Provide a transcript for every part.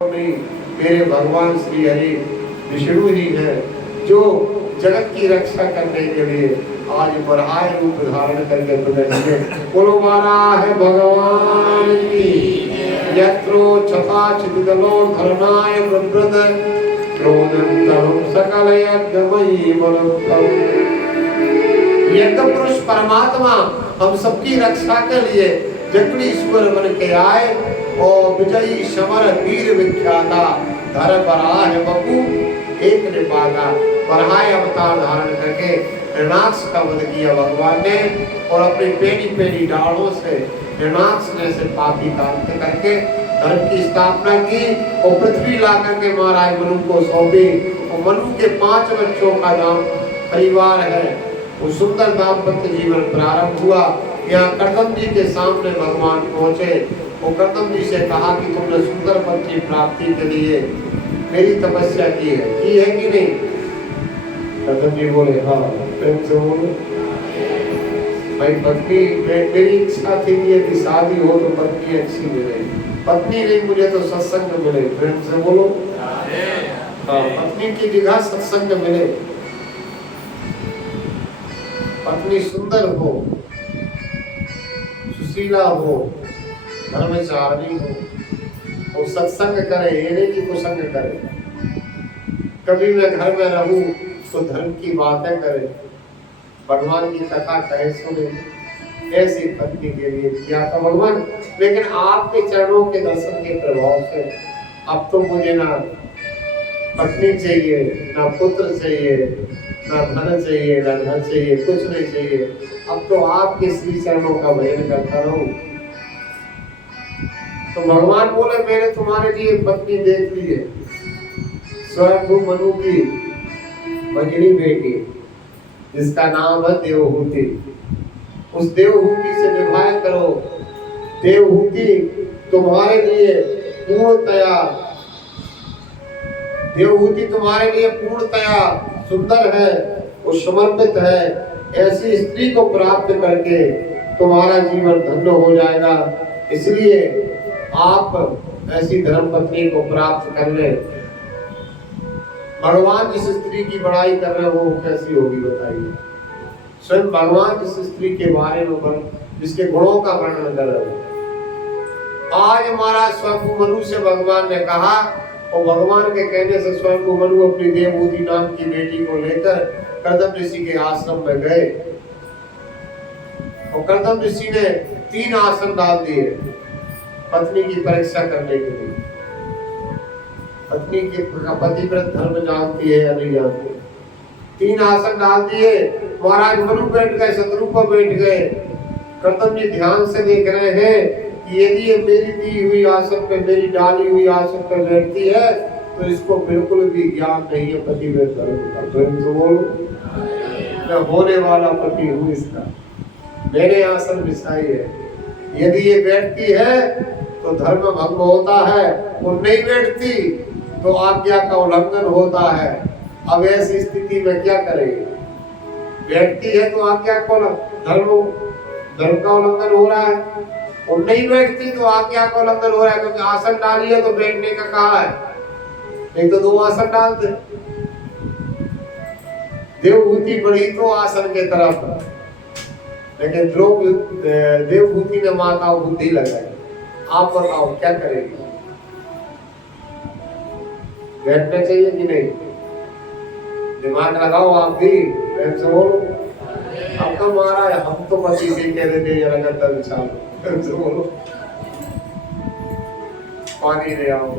नहीं, मेरे भगवान श्री हरि विष्णु ही है जो जगत की रक्षा करने के लिए आज बराह रूप धारण करके प्रकट हुए। बोलो मारा है भगवान की। यत्रो छपा चिदलो धरनाय प्रवृत क्रोधं तरुं सकल यज्ञमयी बलोत्तम। यज्ञ पुरुष परमात्मा हम सबकी रक्षा के लिए जगदीश्वर बन के आए और विजयी समर वीर विख्याता धर बराह बपू एक ने पागा। बराह अवतार धारण करके ऋणाक्ष का वध किया भगवान ने और अपनी पेड़ी पेड़ी डालों से ऋणाक्ष ने से पापी का अंत करके धर्म की स्थापना की और पृथ्वी ला करके महाराज मनु को सौंपी। और मनु के 5 बच्चों का नाम परिवार है। वो सुंदर दाम्पत्य जीवन प्रारंभ हुआ। यहाँ कर्दम जी के सामने भगवान पहुंचे। वो कर्दम जी से कहा कि तुमने सुंदर पद की प्राप्ति के लिए मेरी तपस्या की है कि नहीं? कर्दम जी बोले हाँ। प्रेम से बोलो भाई। पत्नी मेरी इच्छा थी कि यदि शादी हो तो पत्नी अच्छी मिले, पत्नी नहीं मुझे तो सत्संग मिले। प्रेम से बोलो हाँ। पत्नी की जगह सत्संग मिले, पत्नी सुंदर हो, सुशीला हो, धर्मचारिणी हो, और सत्संग करे, ये नहीं कि कुसंग करे। कभी मैं घर में रहूं तो धर्म की बातें करे, भगवान की कथा कहे सुने, ऐसी पत्नी के लिए किया था भगवान। लेकिन आपके चरणों के दर्शन के प्रभाव से अब तो मुझे ना पत्नी चाहिए, ना पुत्र चाहिए, ना धन चाहिए, ना धन चाहिए, कुछ नहीं चाहिए। अब तो आपके श्री चरणों का भजन करता रहूं। तो भगवान बोले मैंने तुम्हारे लिए पत्नी देख ली है, स्वयं मनु की भजनी बेटी, जिसका नाम है देवहूति। उस देवहूति से विवाह करो। देवहूति तुम्हारे लिए पूर्णतया, देवहूति तुम्हारे लिए पूर्णतया सुंदर है और समर्पित है। ऐसी स्त्री को प्राप्त करके तुम्हारा जीवन धन्य हो जाएगा। इसलिए आप ऐसी धर्मपत्नी को प्राप्त कर ले। भगवान जिस स्त्री की बड़ाई कर रहे हो वो कैसी होगी बताइए। स्वयं भगवान जिस स्त्री के बारे में जिसके गुणों का वर्णन कर रहे हो। आज हमारा स्वयं मनु से भगवान ने कहा और भगवान के कहने से स्वयं मनु अपनी देवहूति नाम की बेटी को लेकर कर्दम ऋषि के आश्रम में गए। और कर्दम ऋषि ने 3 आसन डाल दिए पत्नी की परीक्षा करने के लिए। पत्नी के पतिव्रत धर्म जानती है या नहीं जानती। 3 आसन डाल दिए। महाराज मनु बैठ गए, शत्रुपा बैठ गए। कर्दम जी ध्यान से देख रहे हैं कि यदि ये मेरी दी हुई आसन पे, मेरी डाली हुई आसन पे बैठती है तो इसको बिल्कुल भी ज्ञान नहीं है पतिव्रत धर्म का। प्रेम से बोलो मैं होने वाला पति हूँ इसका, मेरे आसन बिछाई है। यदि ये बैठती है तो धर्म भंग होता है, और नहीं बैठती तो आज्ञा का उल्लंघन होता है। अब ऐसी स्थिति में क्या करेंगे? बैठती है तो आज्ञा को धर्म का उल्लंघन हो रहा है, और नहीं बैठती तो आज्ञा का उल्लंघन हो रहा है। क्योंकि आसन डाली है तो बैठने का कहा है, नहीं तो 2 आसन डाल दे। देवहूति बढ़ी तो आसन के तरफ, लेकिन देवहूति ने माता बुद्धि लगाई। आप बताओ क्या करेगी? बैठना चाहिए कि नहीं? दिमाग लगाओ आप भी। प्रेम से बोलो आपका महाराज हम तो पति से कह देते जरा गद्दा बिछा लो। प्रेम से बोलो पानी ले आओ।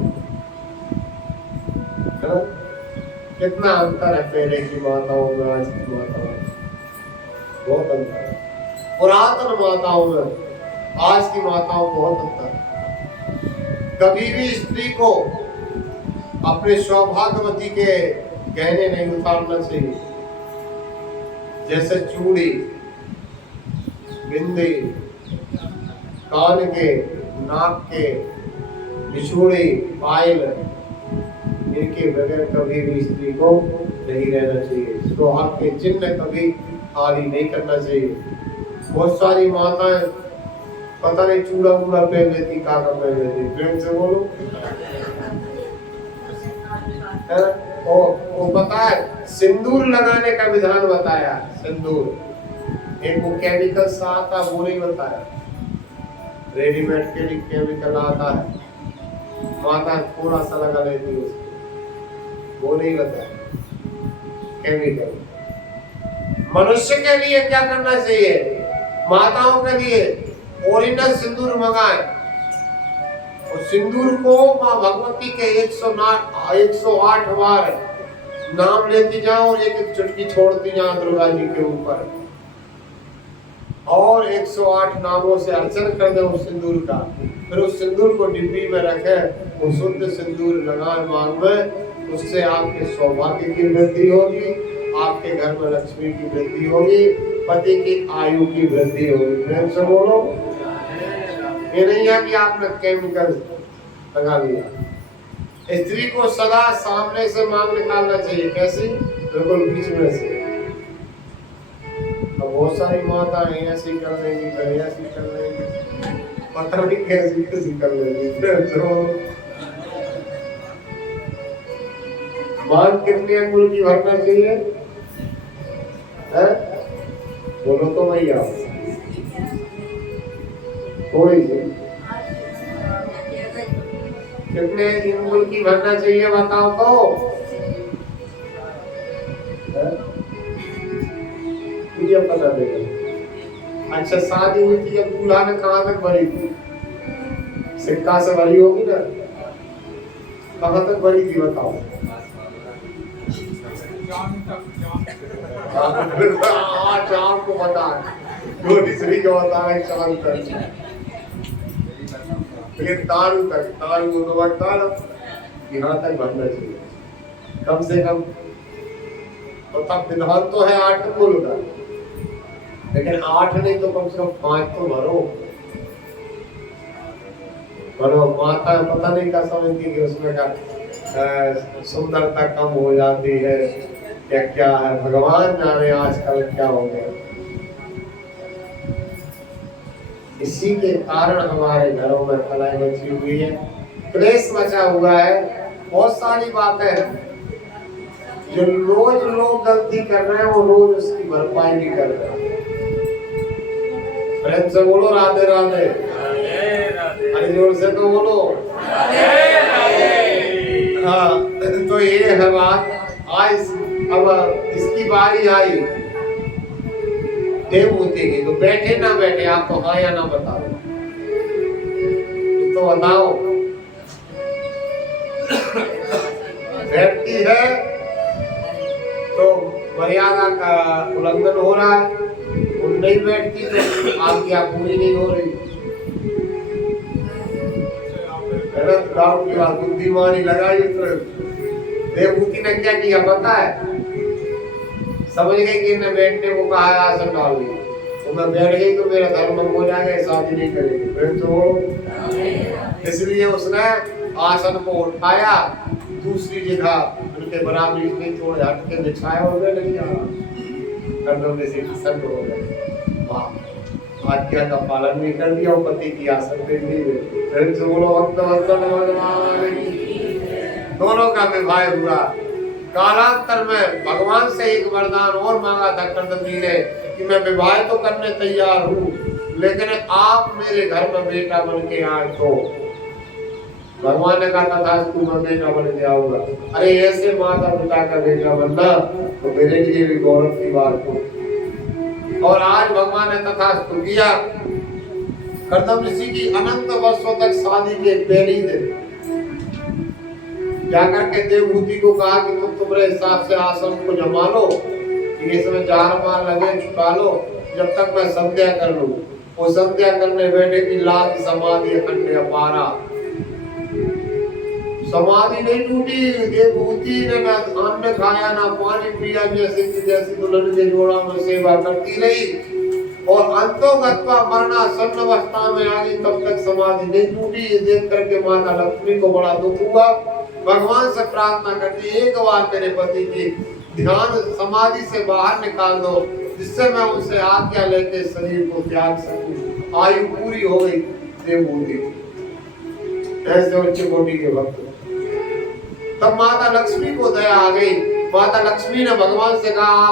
कितना अंतर है पहले की माताओं में आज की माताओं में, बहुत अंतर है। पुरातन माताओं में आज की माताओं में बहुत अंतर है। कभी भी स्त्री को अपने सौभाग्यवती के गहने नहीं उतारना चाहिए, जैसे चूड़ी, बिंदी, कान के, नाक के, बिछुड़ी, पायल, इनके बगैर कभी भी स्त्री को नहीं रहना चाहिए। सुहाग के चिन्ह कभी खाली नहीं करना चाहिए। बहुत सारी माताएं पता नहीं चूड़ा वूड़ा पहन लेती, काका पहन लेती। प्रेम से बोलो है? वो पता है सिंदूर लगाने का विधान बताया। सिंदूर एक वो केमिकल सा आता वो नहीं बताया, रेडीमेड के लिए केमिकल आता है, माता थोड़ा सा लगा लेती है उसको, वो नहीं बताया केमिकल। मनुष्य के लिए क्या करना चाहिए? माताओं के लिए ओरिजिनल सिंदूर मंगाए, और सिंदूर को माँ भगवती के 108 बार नाम लेती जाओ और एक एक चुटकी छोड़ती जाओ दुर्गा जी के ऊपर, और 108 नामों से अर्चन कर दे उस सिंदूर का। फिर उस सिंदूर को डिब्बी में रखे, वो शुद्ध सिंदूर लगाए मांग में, उससे आपके सौभाग्य की वृद्धि होगी, आपके घर में लक्ष्मी की वृद्धि होगी, पति की आयु की वृद्धि होगी। प्रेम से बोलो। ये नहीं है कि आपने केमिकल लगा लिया। स्त्री को सदा सामने से मांग निकालना चाहिए। कैसी? बिल्कुल बीच में से। तो बहुत सारी माता ऐसी कर लेंगी, ऐसी कर लेंगी, पता नहीं कैसी कैसी कर लेंगी। तो मांग कितने अंगुल की भरना चाहिए है? बोलो तो भैया थोड़ी सी कितने अंगुल की भरना चाहिए बताओ तो? मुझे पता देगा। अच्छा शादी हुई थी जब दूल्हा ने कहाँ तक भरी थी? सिक्का से भरी होगी ना, कहाँ तक भरी थी बताओ? चांद को बता, दूसरी को बता है चांद तक, लेकिन दारू तक, दारू यहाँ तक भरना चाहिए कम से कम। तो तब विधान तो है 8 अंगुल का, लेकिन 8 नहीं तो कम से कम 5 तो भरो। माता पता नहीं क्या समझती कि उसमें का सुंदरता कम हो जाती है या क्या है, भगवान जाने आजकल क्या हो गया। इसी के कारण हमारे घरों में कलह मची हुई है, क्लेश मचा हुआ है। बहुत सारी बातें हैं जो रोज लोग गलती कर रहे हैं, वो रोज उसकी भरपाई भी कर रहे हैं। प्रेम से बोलो राधे राधे, अरे जोर से तो बोलो। हाँ, तो ये है बात। आज अब इसकी बारी आई देवभूति की, तो बैठे ना बैठे आप तो हाँ या ना बताओ, तो बताओ। बैठती है तो मर्यादा का उल्लंघन हो रहा है, और नहीं बैठती तो आज्ञा पूरी नहीं हो रही। बुद्धिमानी लगाई देवभूति ने क्या किया पता है? समझ गई कि इन्हें बैठने को कहा है, आसन डाल दिया, तो मैं बैठ गई तो मेरा धर्म हो जाएगा, शादी नहीं करेगी। फिर तो इसलिए उसने आसन को उठाया, दूसरी जगह उनके बराबर में थोड़े हट के बिछाया और बैठ गया। कर्दम में से संग हो गए। वाह, आज्ञा का पालन नहीं कर दिया, पति की आसन पे नहीं गए। फिर तो बोलो भगवान की। दोनों का विवाह हुआ। कालांतर में भगवान से एक वरदान और मांगा था कर्दम जी ने कि मैं विवाह तो करने तैयार हूँ, लेकिन आप मेरे घर में बेटा बन के आए तो। भगवान ने कहा था तू मैं बेटा बन के आऊंगा। अरे ऐसे माता पिता का बेटा बनना तो मेरे लिए भी गौरव की बात हो। और आज भगवान ने तथास्तु किया। कर्दम ऋषि की अनंत वर्षों तक शादी के पहले दिन जाकर के देवभूति को कहा कि तुम तुम्हारे हिसाब से आसन को जमा लो, इसमें 4 मार लगे छुपा लो, जब तक मैं संध्या कर लूं। वो संध्या करने बैठे की लाल समाधि अखंड अपारा, समाधि नहीं टूटी। देवभूति ने ना अन्न खाया ना पानी पिया, जैसी दुल्हन के जोड़ा में सेवा करती रही, और अंतोगत्वा मरना सन्न अवस्था में आ गई, तब तक समाधि नहीं टूटी। ये देख करके माता लक्ष्मी को बड़ा दुख हुआ। भगवान से प्रार्थना करती, एक बार मेरे पति की ध्यान समाधि से बाहर निकाल दो, जिससे मैं उनसे आज्ञा लेके शरीर को त्याग सकूं। आयु पूरी हो गई। देवभूति ऐसे उच्च कोटि के भक्त तब माता लक्ष्मी को दया आ गई। माता लक्ष्मी ने भगवान से कहा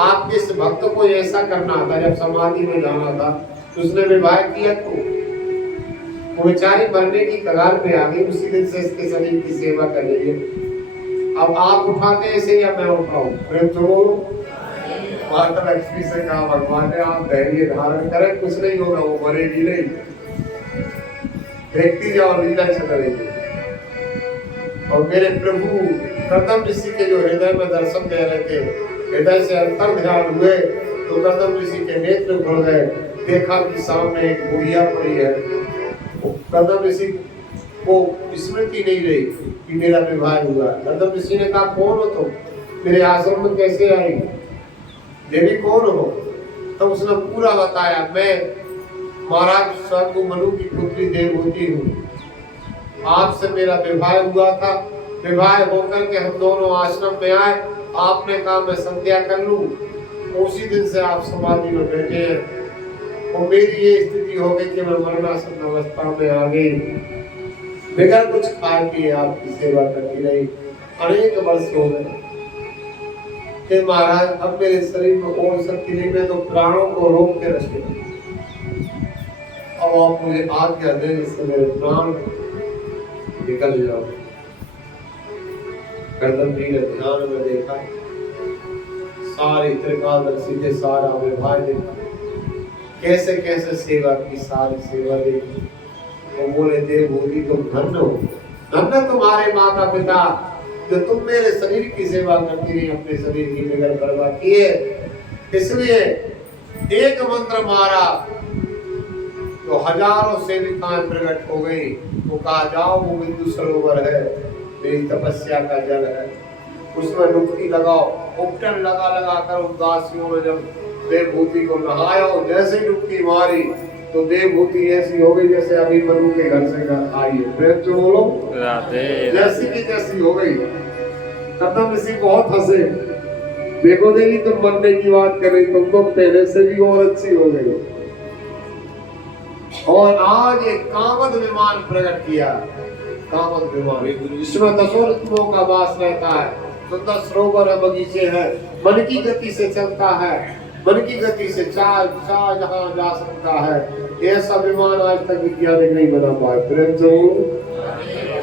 आप किस भक्त को ऐसा करना था, जब समाधि में जाना था तो उसने विवाह किया, तो वो बेचारी मरने की कगार पे आ गई। उसी दिन से इसके शरीर की सेवा कर रही है। अब आप उठाते ऐसे या मैं उठाऊं? प्रेम से बोलो। माता लक्ष्मी से कहा भगवान ने आप धैर्य धारण करें, कुछ नहीं होगा, वो मरेगी नहीं, देखती जाओ लीला चल रही है। और मेरे प्रभु कर्दम ऋषि के जो हृदय में दर्शन दे रहे थे, हृदय से अंतर ध्यान हुए तो कर्दम ऋषि के नेत्र खुल गए। देखा कि सामने एक बुढ़िया पड़ी है। कर्दम ऋषि को स्मृति नहीं रही कि मेरा विवाह हुआ। कर्दम ऋषि ने कहा कौन हो तुम, मेरे आश्रम में कैसे आई, देवी कौन हो? तो उसने पूरा बताया, मैं महाराज स्वयं मनु की पुत्री देवहूति हूँ। आपसे मेरा विवाह हुआ था, विवाह होकर के हम दोनों आश्रम में आए, आपने कहा मैं संध्या कर लूं, उसी दिन से आप समाधि में बैठे हैं। और मेरी ये स्थिति हो गई कि मैं मरणासन अवस्था में आ गई, बगैर कुछ खाए पिए आपकी सेवा करती रही, अनेक वर्ष हो गए। फिर महाराज अब मेरे शरीर में और शक्ति नहीं, मैं तो प्राणों को रोक के रखे, अब आप मुझे आज्ञा दें जिससे मेरे प्राण निकल जाओ। कर्दम जी ने ध्यान में देखा, सारी त्रिकालदर्शी के सारा विवाह देखा, कैसे कैसे सेवा की, सारी सेवा देखी। और बोले देवभूति तुम धन्य हो, धन्य तुम्हारे माता पिता जो तुम मेरे शरीर की सेवा करती रही, अपने शरीर की बिगड़ परवाह किए। इसलिए एक मंत्र मारा तो हजारों सेविकाएं प्रकट हो गई। वो कहा जाओ वो बिंदु सरोवर है, मेरी तपस्या का जल है, उसमें डुबकी लगाओ। उपटन लगा लगा कर उदासियों ने जब देवभूति को नहाया, जैसे ही डुबकी मारी तो देवभूति ऐसी हो गई जैसे अभी मनु के घर से घर आई है। प्रेम से बोलो जैसी की जैसी हो गई। कर्दम ऋषि बहुत हंसे, देखो देवी तुम मरने की बात कर रही, तुम तो पहले से भी और अच्छी हो गई। और आज एक कामद विमान प्रकट किया, कामद विमान, इसमें दसों ऋतुओं का वास रहता है, सुंदर सरोवर है, बगीचे हैं, मन की गति से चलता है, मन की गति से चार जहां जा सकता है। ऐसा विमान आज तक वैज्ञानिक नहीं बना पाए। प्रेम से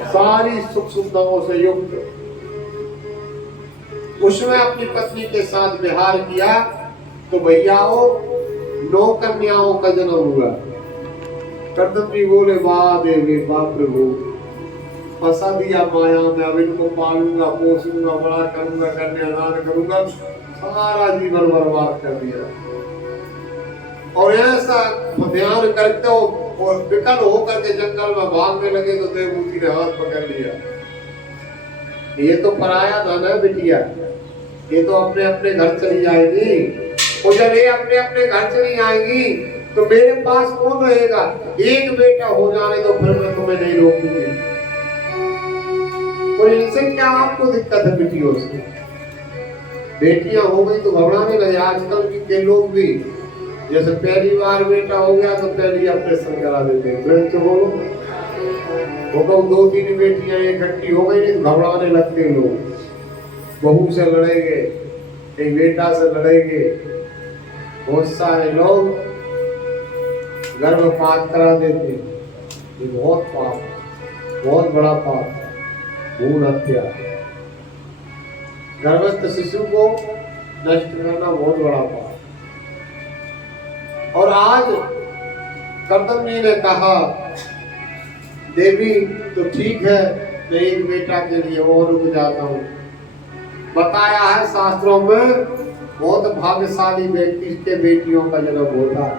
सारी सुख सुविधाओं से युक्त, उसमें अपनी पत्नी के साथ विहार किया तो भैयाओं 9 कन्याओं का जन्म हुआ। कर्दम जी बोले वाह देवी वाह प्रभु, फंसा दिया माया में, अब इनको पालूंगा पोसूंगा बड़ा करूंगा कन्यादान करूंगा, सारा जीवन बर्बाद कर दिया। और ऐसा ध्यान करते हो और विकल होकर के जंगल में भागने लगे तो देवभूति ने हाथ पकड़ लिया, ये तो पराया धन है बिटिया, ये तो अपने अपने घर चली जाएगी। और जब ये अपने अपने घर चली आएगी तो मेरे पास कौन रहेगा? एक बेटा हो जाने तो फिर मैं तुम्हें नहीं रोकूंगी। और इनसे क्या आपको दिक्कत है बेटियों से? बेटियां हो गई तो घबराने लगे आजकल के लोग भी, जैसे पहली बार बेटा हो गया तो पहली ऑपरेशन करा देते हैं। तो बोलो वो 2-3 बेटियां इकट्ठी हो गई नहीं तो घबराने लगते लोग, बहू से लड़ेंगे, एक बेटा से लड़ेंगे। बहुत सारे लोग गर्भपात करा देते, ये बहुत पाप, बहुत बड़ा पाप, भ्रूण हत्या। गर्भस्थ शिशु को नष्ट करना बहुत बड़ा पाप। और आज कर्दम जी ने कहा देवी तो ठीक है, मैं एक बेटा के लिए और रुक जाता हूँ। बताया है शास्त्रों में बहुत भाग्यशाली व्यक्ति के बेटियों का जन्म होता है,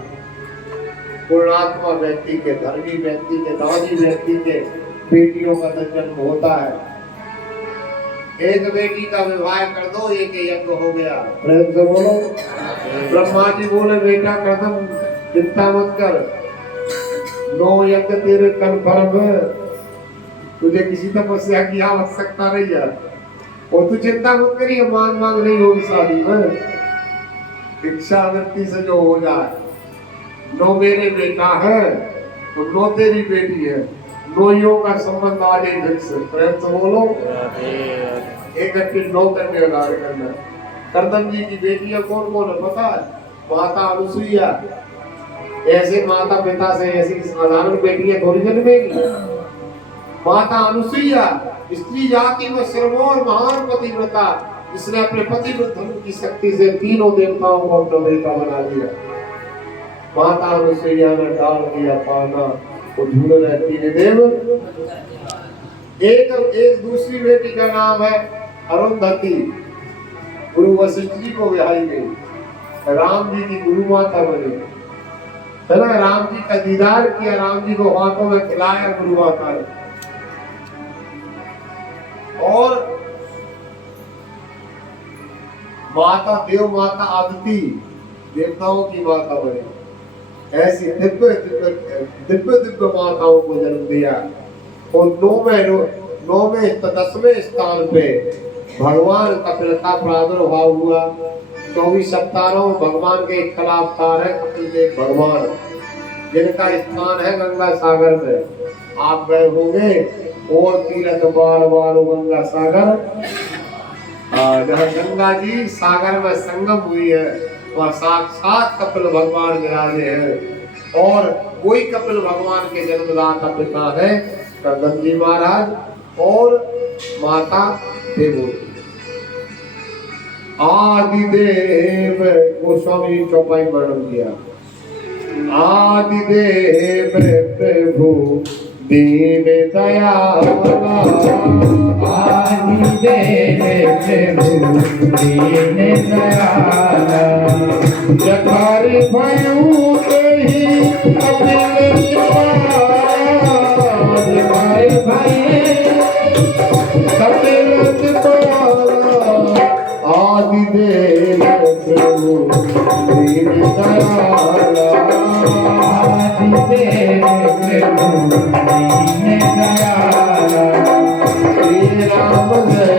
पूर्णात्मा व्यक्ति के, धर्मी व्यक्ति के, दानी व्यक्ति के बेटियों का जन्म होता है। एक बेटी का विवाह कर दो, एक यज्ञ हो गया। प्रेम से बोलो। ब्रह्मा जी बोले बेटा कर्दम चिंता मत कर, 9 यज्ञ तेरे कन्फर्म है, तुझे किसी तपस्या की आवश्यकता नहीं है। और तू चिंता मत करिए, मांग नहीं होगी शादी में, इच्छा व्यक्ति से जो हो जाए। 9 मेरे बेटा है तो 9 तेरी बेटी है, नोइयों का संबंध आज एक दिन से प्रेम से बोलो। एक घंटे 9 करने लगा करना। करदम जी की बेटियां कौन कौन है पता है? माता अनुसुईया। ऐसे माता पिता से ऐसी साधारण बेटियां थोड़ी जन्मेगी। माता अनुसुईया स्त्री जाति में सर्वोर महान पतिव्रता, जिसने अपने पतिव्रत धर्म की शक्ति से तीनों देवताओं को अपना बेटा बना दिया। माता अनुसुईया ने डाल दिया पाना, वो झूल रहती है देव। एक दूसरी बेटी का नाम है अरुंधति, गुरु वशिष्ठ जी को ब्याही गई, राम जी की गुरु माता बनी है ना। राम जी का दीदार किया, राम जी को हाथों में खिलाया गुरु माता ने। और माता देव माता आदिति देवताओं की माता बनी। ऐसी दिव्य दिव्य माताओं को जन्म दिया। और 9वें 10वें स्थान पे भगवान कपिल का प्रादुर्भाव हुआ। 24 अवतारों भगवान के एक अवतार है कपिल देव भगवान, जिनका स्थान है गंगा सागर में। आप गए होंगे और तीर्थ बार बार गंगा सागर, जहाँ गंगा जी सागर में संगम हुई है, वह साक्षात कपिल भगवान विराजे हैं। और कोई कपिल भगवान के जन्मदाता पिता है करदम जी महाराज और माता देवहूति। आदिदेव गोस्वामी चौपाई वर्णन किया। आदिदेव प्रभु दीन दयाला, आदिदेव प्रभु दीन दयाला, जठारी भयू कही कपिल कृपाला, जठारी भय कपिल कृपाला, आदिदेव प्रभु दीन दयाला, आदिदेव प्रभु दीन दयाला, श्री राम जय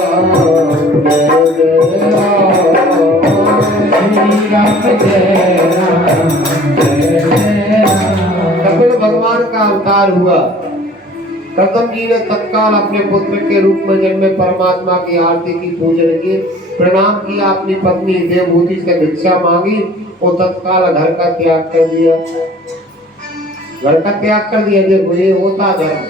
राम जय जय राम, श्री राम जय राम जय जय राम। कपिल भगवान का अवतार हुआ। करदम जी ने तत्काल अपने पुत्र के रूप में जन्मे परमात्मा की आरती की, पूजन की, प्रणाम किया, अपनी पत्नी देवहूति से भिक्षा मांगी और तत्काल घर का त्याग कर दिया। घर का त्याग कर दिया। देखो ये होता धर्म।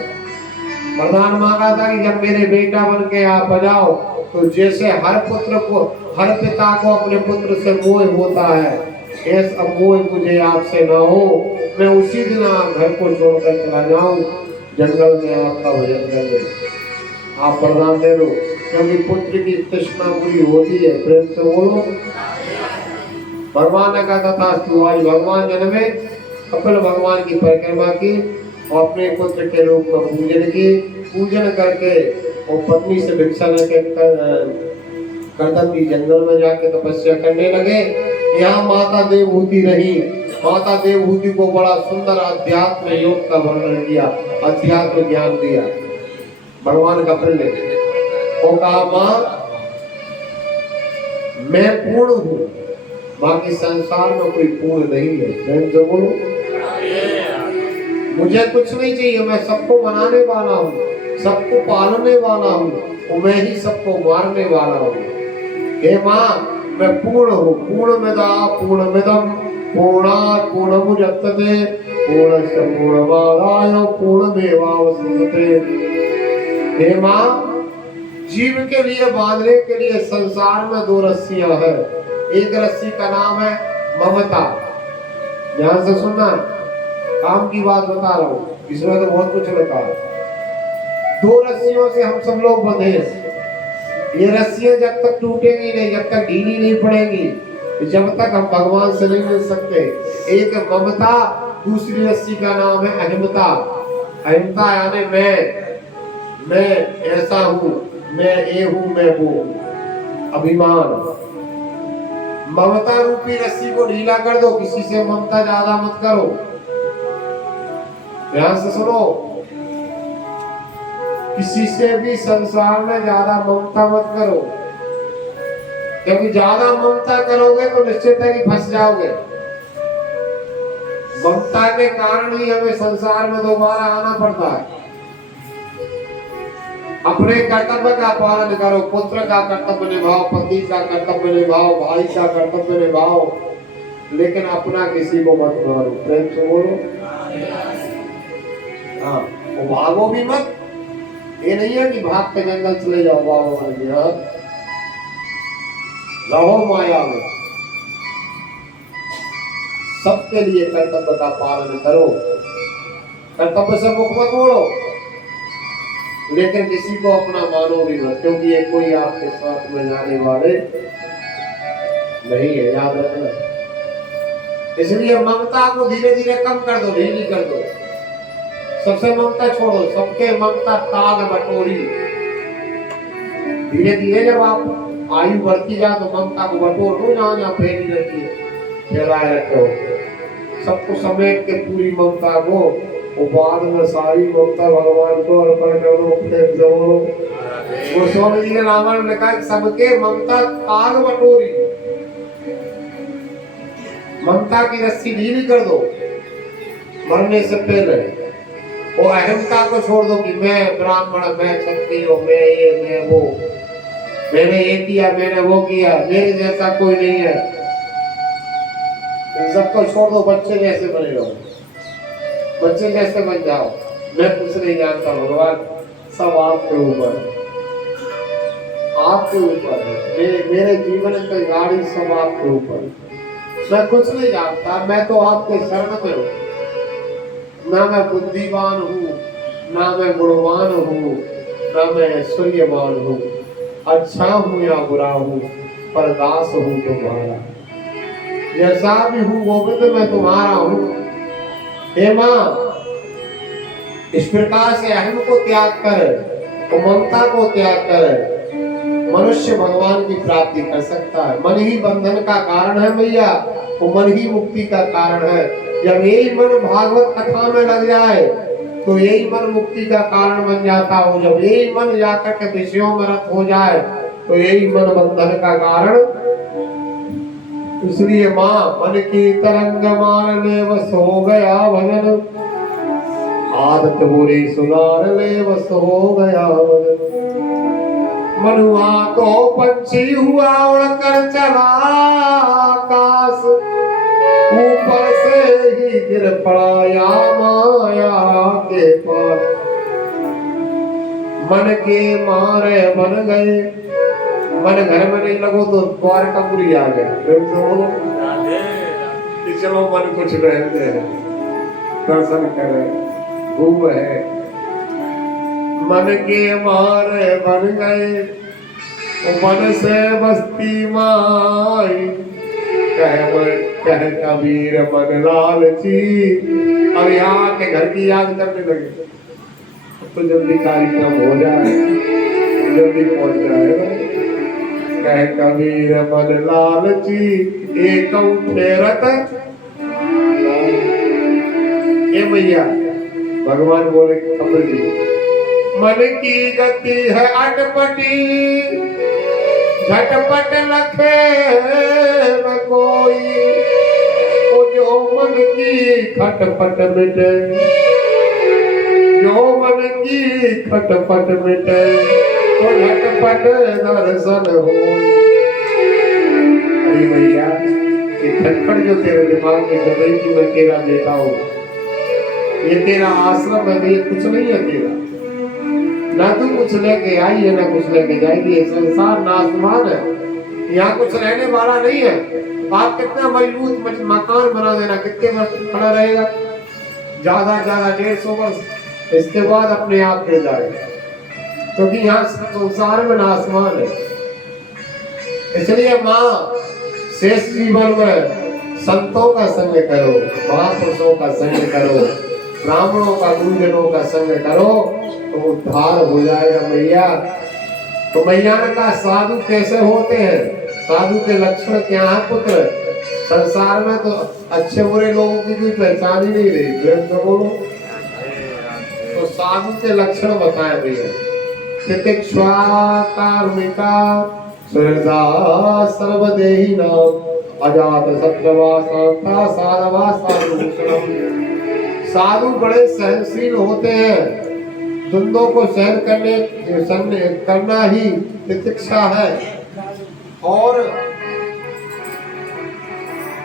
वरदान मांगा था कि जब मेरे बेटा बन के आप आ जाओ, तो जैसे हर पुत्र को, हर पिता को अपने पुत्र से मोह होता है, ऐसा मोह मुझे आपसे ना हो। मैं उसी दिन आप घर को छोड़कर चला जाऊं, जंगल में आपका भजन करने। आप वरदान दे दो, क्योंकि पुत्र की तृष्णा पूरी होती है। प्रेम से बोलो। भगवान ने कहा था आज भगवान जन्मे, कपिल भगवान की परिक्रमा की और अपने पुत्र के रूप में पूजन की। पूजन करके और पत्नी से भिक्षा लेके करदम जी जंगल में जाके तपस्या करने लगे। यहाँ माता देवहूति रही। माता देवहूति को बड़ा सुंदर अध्यात्म योग का वर्णन किया, अध्यात्म ज्ञान दिया भगवान कपिल ने। वो कहा माँ मैं पूर्ण हूँ, बाकी संसार में कोई पूर्ण नहीं है। मैं जो बोलूं, मुझे कुछ नहीं चाहिए, मैं सबको बनाने वाला हूँ, सबको पालने वाला हूँ, और मैं ही सबको मारने वाला हूँ। हे माँ मैं पूर्ण हूँ। पूर्णमेदा पूर्णमिदं पूर्णात् पूर्णमुदच्यते पूर्णस्य पूर्णमादाय पूर्णमेवावशिष्यते। हे माँ जीव के लिए, बांधने के लिए संसार में 2 रस्सियां हैं। एक रस्सी का नाम है ममता। ध्यान से सुनना, काम की बात बता रहा हूँ, इसमें तो बहुत कुछ लिखा है। 2 रस्सियों से हम सब लोग बंधे हैं। ये रस्सियां जब तक टूटेंगी नहीं, जब तक ढीली नहीं पड़ेंगी, जब तक हम भगवान से नहीं मिल सकते। एक ममता, दूसरी रस्सी का नाम है अहिंसा। अहिंसा यानी मैं ऐसा हूँ, मैं ये हूँ, मैं वो, अभिमान। ममता रूपी रस्सी को ढीला कर दो, किसी से ममता ज्यादा मत करो। ध्यान से सुनो, किसी से भी संसार में ज्यादा ममता मत करो, क्योंकि ज्यादा ममता करोगे तो निश्चित है कि फंस जाओगे। ममता के कारण ही हमें संसार में दोबारा आना पड़ता है। अपने कर्तव्य का पालन करो, पुत्र का कर्तव्य निभाओ, पति का कर्तव्य निभाओ, भाई का कर्तव्य निभाओ, लेकिन अपना किसी को मत मारो। प्रेम से बोलो। हाँ, वो भागो भी मत। ये नहीं है कि भाग के जंगल चले जाओ बाबा मान के। हाँ, रहो माया में। सबके लिए कर्तव्य का पालन करो, कर्तव्य से मुख मत मोड़ो, लेकिन किसी को अपना मानो भी मत, क्योंकि ये कोई आपके साथ में जाने वाले नहीं है, याद रखना। इसलिए ममता को धीरे धीरे कम कर दो, ढीली कर दो, सबसे ममता छोड़ो, सबके ममता ताग बटोरी। धीरे धीरे जब आप आयु बढ़ती जाए तो ममता को बटोर लो, जहाँ जहाँ फैली रहती है फैलाए रखो, सबको समेट के पूरी ममता को, वो बाद में सारी ममता भगवान को अर्पण कर दो। प्रेम से बोलो। गोस्वामी जी ने रामायण में लिखा सबके ममता ताग बटोरी, ममता की रस्सी ढीली कर दो मरने से पहले। वो अहंता को छोड़ दो कि मैं ब्राह्मण, मैं क्षत्रिय, मैं ये, मैं वो, मैंने ये किया, मैंने वो किया, मेरे जैसा कोई नहीं है। इन सबको छोड़ दो, बच्चे जैसे बने रहो, बच्चे जैसे बन जाओ। मैं कुछ नहीं जानता भगवान, सब आपके ऊपर है, आपके ऊपर है। मेरे जीवन की गाड़ी सब आपके ऊपर है। मैं कुछ नहीं जानता, मैं तो आपके शरण में हूँ। ना मैं बुद्धिमान हूँ, ना मैं गुणवान हूँ, ना मैं ऐश्वर्यवान हूँ, अच्छा हूँ या बुरा हूँ, पर दास हूँ तुम्हारा। जैसा भी हूँ वो भी तो मैं तुम्हारा हूँ। हे माँ, इस प्रकार से अहम को त्याग कर, तो ममता को त्याग कर, मनुष्य भगवान की प्राप्ति कर सकता है। मन ही बंधन का कारण है भैया, तो मन ही मुक्ति का कारण है। जब यही मन भागवत कथा में लग जाए तो यही मन मुक्ति का कारण बन जाता हो। जब यही मन जाकर के विषयों में रत हो जाए तो यही मन बंधन का कारण। इसलिए माँ, मन की तरंग मान ले बस हो गया भजन, आदत बुरी सुधार ले बस हो गया भजन। मनुआ तो पंछी हुआ उड़कर चला आकाश, ऊपर से ही गिर पड़ा या माया के पास। मन के मारे बन गए, मन घर में नहीं लगो तो द्वारकापुरी आ गया। कि चलो मन कुछ रहते हैं, दर्शन करें, घूम है। मन के मारे बन गए, मन से बस्ती माई, कह कबीर मन लालची। अब यहाँ के घर की याद करने लगे, तो जल्दी कार्यक्रम हो जाए, जल्दी पहुंच जाए। कह कबीर मन लालची, एक फेरत। ये भैया भगवान बोले कबीर जी, मन की गति है अटपटी, झटपट लखे न कोई। वो जो मन की खटपट मिटे, जो मन की खटपट मिटे, तो झटपट दर्शन हो। अरे भैया, ये खटपट जो तेरे दिमाग में कर रही कि मैं तेरा बेटा हूँ, ये तेरा आश्रम है, ये कुछ नहीं है तेरा। ना तू कुछ लेके आई है, ना कुछ लेके जाएगी। ये संसार नासमान है, यहाँ कुछ रहने वाला नहीं है। आप कितना मजबूत मकान बना देना, कितने वर्ष खड़ा रहेगा, ज्यादा 150 वर्ष, इसके बाद अपने आप गिर जाएगा, क्योंकि यहाँ संसार में नासमान है। इसलिए माँ, शेष जीवन में संतों का संग करो, महापुरुषों का संग करो, ब्राह्मणों का, गुरुजनों का संग करो, तो उद्धार हो जाएगा मैया। तो मैया ने कहा साधु कैसे होते हैं, साधु के लक्षण क्या है पुत्र। संसार में तो अच्छे बुरे लोगों की कोई पहचान ही नहीं रही, प्रेम से बोलो। तो साधु के लक्षण बताए भैया, तितिक्षा, कारुणिका, सुहृदा, सर्वदेही नाम, अजात शत्रुवा, शांता, साधवा, साधु। साधु बड़े सहनशील होते हैं, द्वंद्वों को सहन करना ही तितिक्षा है। और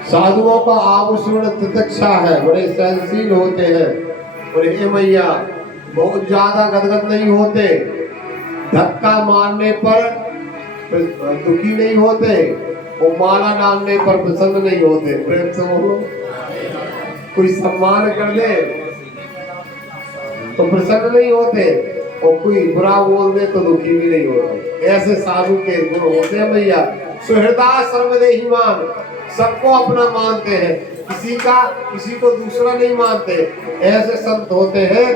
साधुओं का आभूषण तितिक्षा है, बड़े सहनशील होते हैं। और हे मैया बहुत ज्यादा गदगद नहीं होते, धक्का मारने पर दुखी नहीं होते, और माला डालने पर प्रसन्न नहीं होते। प्रेम से बोलो। कोई सम्मान कर दे तो प्रसन्न नहीं होते, और कोई बुरा बोल दे तो दुखी भी नहीं होते। ऐसे साधु के गुण होते हैं भैया। सुहृदा सर्वदेहिमान, सबको अपना मानते हैं, किसी को दूसरा नहीं मानते। ऐसे संत होते हैं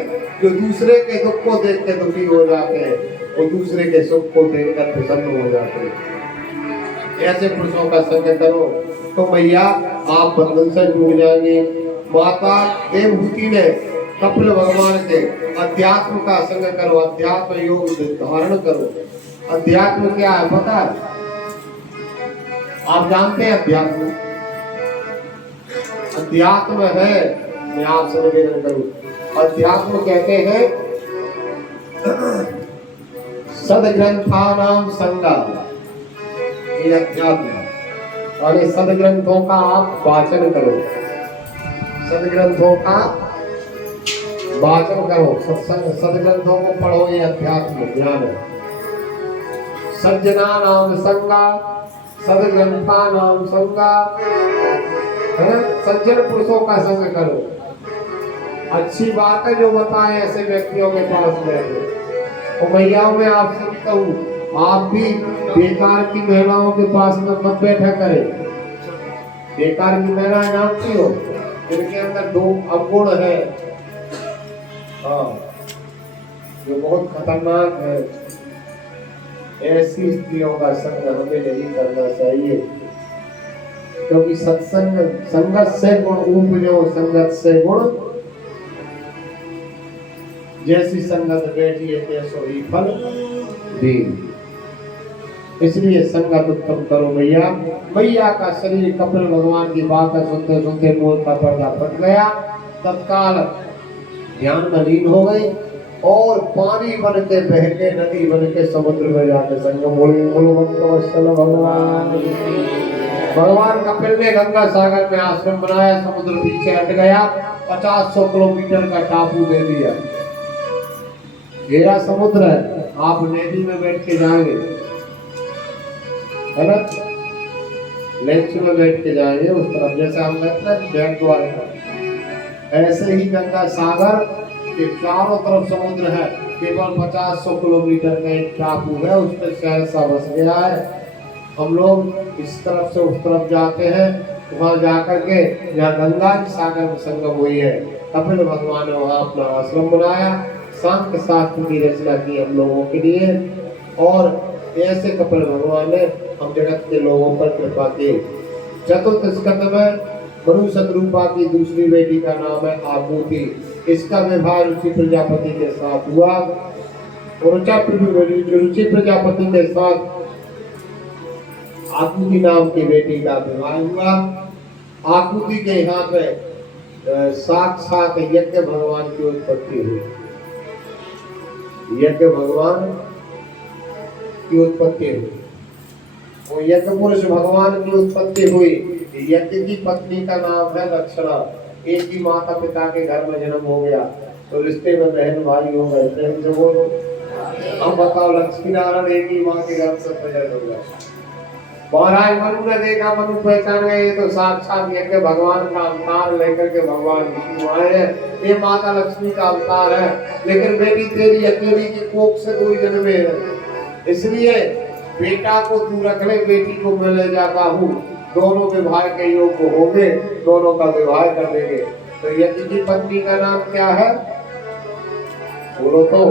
जो दूसरे के दुख को देख के दुखी हो जाते हैं, और दूसरे के सुख को देखकर प्रसन्न हो जाते हैं। ऐसे पुरुषों का संग करो तो भैया आप बंधन से टूट जाएंगे। माता देवभूति ने कपिल भगवान के अध्यात्म का संग करो, अध्यात्म योग धारण करो। अध्यात्म क्या है पता है? आप जानते हैं अध्यात्म? अध्यात्म है, मैं आपसे निवेदन करूं, अध्यात्म कहते हैं सदग्रंथानाम संगा, ये अध्यात्म। और ये सदग्रंथों का आप वाचन करो, सदग्रंथों का वाचन करो, सदग्रंथों को पढ़ो, ये अध्यात्म ज्ञान है। सज्जना नाम संगा, सदग्रंथा नाम संगा, है ना? सज्जन पुरुषों का संग करो। अच्छी बात है जो बताए ऐसे व्यक्तियों के पास बैठे। और भैया मैं आपसे भी कहूँ, आप भी बेकार की महिलाओं के पास में मत बैठा करें। बेकार की महिलाएं जानती हो, जिनके अंदर दो अवगुण है, हाँ, जो बहुत खतरनाक है। ऐसी स्त्रियों का संग हमें नहीं करना चाहिए, क्योंकि सत्संग संगत से गुण उपजो, संगत से गुण जैसी संगत बैठी है तैसो ही फल दे। इसलिए संगत उत्तम करो भैया। भैया का शरीर कपिल भगवान की बात सुनते सुनते मूल का पर्दा फट गया, तत्काल ध्यान में लीन हो गई, और पानी बन के बह के, नदी बन के समुद्र में जाके संगम भगवान कपिल ने गंगा सागर में आश्रम बनाया, समुद्र पीछे हट गया, 50-100 किलोमीटर का टापू दे दिया। घेरा समुद्र है, आप नदी में बैठ के जाएंगे, है ना? लेंच में बैठ के जाएंगे उस तरफ, जैसे हम कहते हैं बैठ द्वारा, ऐसे ही गंगा सागर के चारों तरफ समुद्र है, केवल 50-100 किलोमीटर का एक टापू है, उस पर शहर सा बस गया है। हम लोग इस तरफ से उस तरफ जाते हैं, वहां जाकर के जहाँ गंगा की सागर में संगम हुई है, कपिल भगवान ने वहां अपना आश्रम बनाया, सांख्य शास्त्र की रचना की हम लोगों के लिए। और ऐसे कपिल भगवान ने हम जगत के लोगों पर कृपा की। चतुर्थ स्कंद में मनु सतरूपा की दूसरी बेटी का नाम है आकुति। इसका विवाह रुचि प्रजापति के साथ हुआ। रुचि प्रजापति के साथ आकुति नाम की बेटी का विवाह हुआ। आकुति के यहाँ पे साक्षात यज्ञ भगवान की उत्पत्ति हुई। यज्ञ भगवान की उत्पत्ति हुई, वो यज्ञ पुरुष भगवान की उत्पत्ति हुई। यज्ञ की पत्नी का नाम है लक्षणा। एक ही माता पिता के घर में जन्म हो गया तो रिश्ते में बहन भाई हो गए। प्रेम से बोलो। अब बताओ, लक्ष्मी नारायण एक ही माँ के घर से पैदा हो गया। महाराज मनु ने देखा, मनु पहचान गए, ये तो साक्षात यज्ञ भगवान का अवतार लेकर के भगवान विष्णु आए हैं, ये माता लक्ष्मी का अवतार है। लेकिन बेटी तेरी अकेली की कोख से कोई जन्मे है, इसलिए बेटा को तू रख ले, बेटी को मैं ले जाता हूँ, दोनों विवाह के योग्य होंगे, दोनों का विवाह कर देंगे। तो यज्ञ की पत्नी का नाम क्या है? बोलो तो।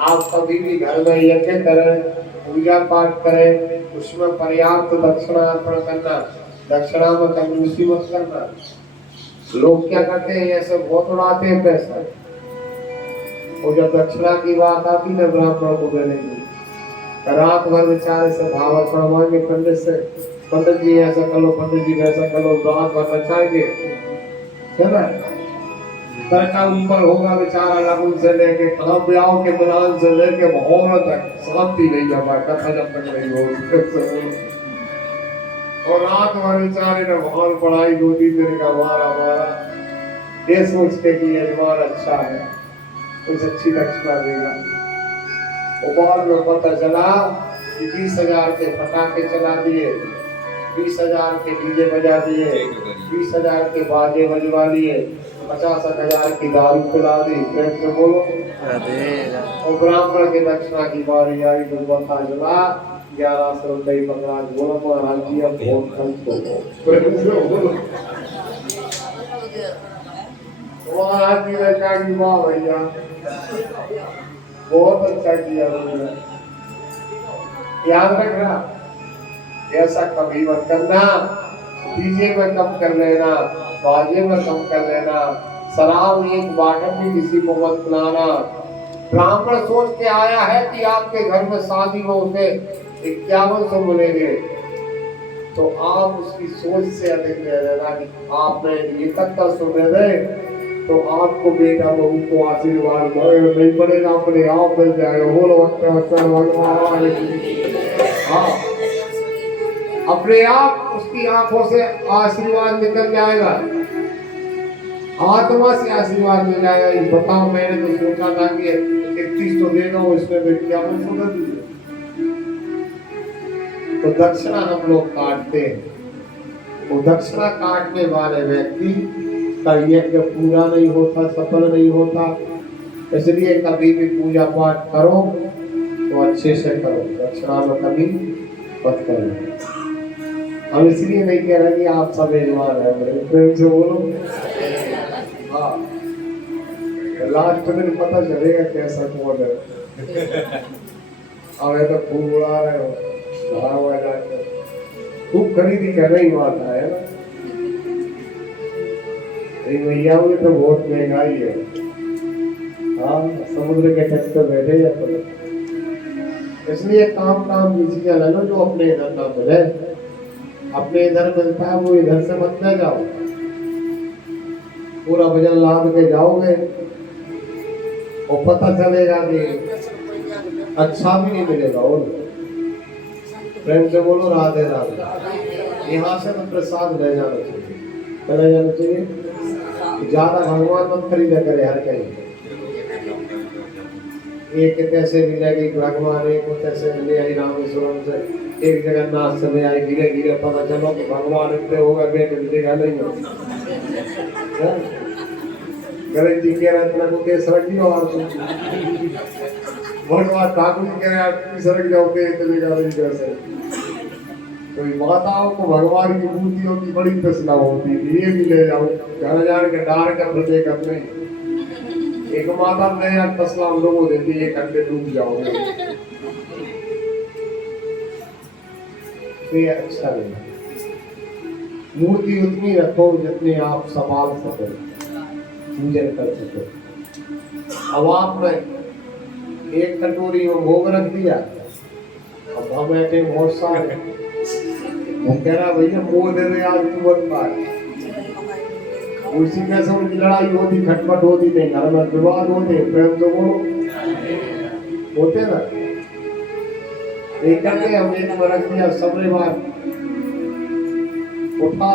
आप कभी भी घर में यज्ञ करें, पूजा पाठ करें, उसमें पर्याप्त दक्षिणा अर्पण करना, दक्षिणा में कंजूसी मत करना। लोग क्या करते हैं, ऐसे बहुत उड़ाते हैं पैसा, और जब दक्षिणा की बात आती है ब्राह्मण को देने की, रात भर बेचारे से भाव अर्पण मांगे पंडित से, पंडित जी ऐसा कर लो, पंडित जी ऐसा कर लो, रात भर नचाएंगे, है ना? सर का ऊपर होगा बेचारा लगन से लेके ब्याह के मैदान से लेके माहौल तक शांति नहीं जमा कथा जब तक नहीं होगी। और रात भर बेचारे ने माहौल पढ़ाई 2-3 दिन का हमारा ये सोच के कि यजमान अच्छा है कुछ अच्छी दक्षिणा देगा। और बाद में पता चला कि 20,000 के पटाखे चला दिए, 20,000 के डीजे बजा दिए, 20,000 के बाजे बजवा लिए, 50,000 की दारू पिला दी। प्रेम से बोलो। और ब्राह्मण के दक्षिणा की बारी आई तो पता चला 1100 रुपये पकड़ा। बोला महाराज जी अब बहुत खर्च हो। महाराज जी ने कहा कि वाह भैया बहुत अच्छा किया तुमने। याद रखना ऐसा कभी मत करना। डीजे में कम कर लेना, बाजे में कम कर लेना, शराब एक बाटल भी किसी को मत पिलाना। ब्राह्मण सोच के आया है कि आपके घर में शादी में उसे 5100 मिलेंगे तो आप उसकी सोच से अधिक दे देना कि आपने 7100 दे दे तो आपको बेटा बहू को आशीर्वाद नहीं पड़ेगा, अपने आप मिल जाएगा। बोलो भगवान। हाँ अपने आप उसकी आंखों से आशीर्वाद निकल जाएगा, आत्मा से आशीर्वाद मिल जाएगा। बताओ मैंने तो सोचा था कि 31 तो देगा वो, इसमें तो 5100 दे दिए। तो दक्षिणा हम लोग काटते हैं। वो दक्षिणा काटने वाले व्यक्ति का यज्ञ पूरा नहीं होता, सफल नहीं होता। इसलिए कभी भी पूजा पाठ करो तो अच्छे से करो, दक्षिणा में कभी मत करो। हम इसलिए नहीं कह रहे कि आप सब यजमान है, प्रेम से बोलो। हाँ लास्ट दिन पता चलेगा कैसा कौन है। अब तो खूब उड़ा रहे हो, खूब खरीदी कर रही आता है ना। भैया में तो बहुत महंगाई है। हाँ समुद्र के तट पर बैठे या तो इसलिए काम की चीजें ले लो जो अपने इधर ना मिले। अपने इधर मिलता है वो इधर से मत ले जाओ। पूरा वजन लाद के जाओगे और पता चलेगा कि अच्छा भी नहीं मिलेगा। और प्रेम से बोलो राधे राधे। यहाँ से तो प्रसाद ले जाना चाहिए, चले जाना चाहिए। ज्यादा भगवान मत खरीदा करे हर कहीं। एक कैसे मिलेगी भगवान, एक कैसे मिले रामेश्वरम से, एक जगन्नाथ से ले आए। धीरे धीरे पता चलो कि भगवान इतने होगा बेटे मिलेगा नहीं हो। गणेश जी कह रहे को के सड़क दियो और भगवान ठाकुर जी कह रहे सड़क जाओगे चलेगा नहीं कैसे। तो माताओं को भगवान की मूर्तियों की बड़ी तृष्णा होती थी, ये भी ले जाओ घर जान के डार का प्रत्येक अपने। एक माता नया तस्ला हम लोगों देती है, 1 घंटे डूब जाओगे तो ये अच्छा नहीं। मूर्ति उतनी रखो जितनी आप संभाल सको, पूजन कर सको। अब आपने 1 कटोरी में भोग रख दिया, अब हम बैठे बहुत सारे, वो कह रहा भैया मोह दे दे आज तू बन पाए। उसी में से उनकी लड़ाई होती, खटपट होती, नहीं घर में विवाद होते। प्रेम तो बोलो होते ना। एक करके हम एक में रख दिया, सबने बार उठा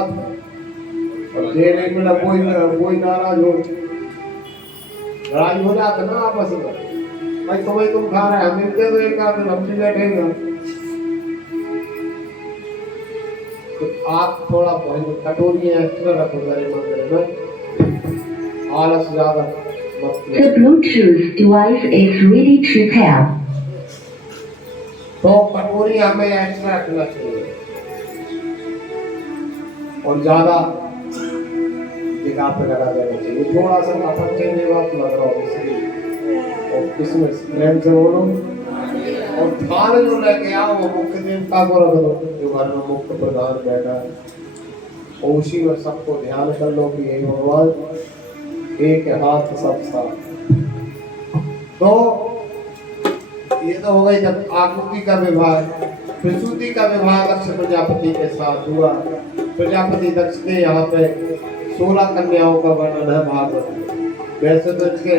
और देने में कोई नाराज हो, लड़ाई हो जाता ना आपस में। भाई तुम्हें तुम खा रहे हमें दे दो एक आध, हम भी बैठेंगे। तो आप थोड़ा कटोरियां एक्स्ट्रा रखो मेरे मंदिर में, आलस ज्यादा मत। The Bluetooth device is ready to pair. तो कटोरी हमें एक्स्ट्रा रखना चाहिए और ज्यादा जगह पे लगा देना चाहिए। थोड़ा सा अपन चेंज बात लग रहा हो इसलिए। और किसमें प्रेम से बोलो। और थाल जो लेके आओ वो मुख्य देवता को रख दो, जो घर में मुख्य प्रधान बैठा है, और उसी में सबको ध्यान कर लो कि हे भगवान एक हाथ सब साथ। तो ये तो हो गई जब आकृति का विवाह। प्रसूति का विवाह दक्ष प्रजापति के साथ हुआ। प्रजापति दक्ष के यहाँ पे 16 कन्याओं का वर्णन है भागवत में। वैसे तो इसके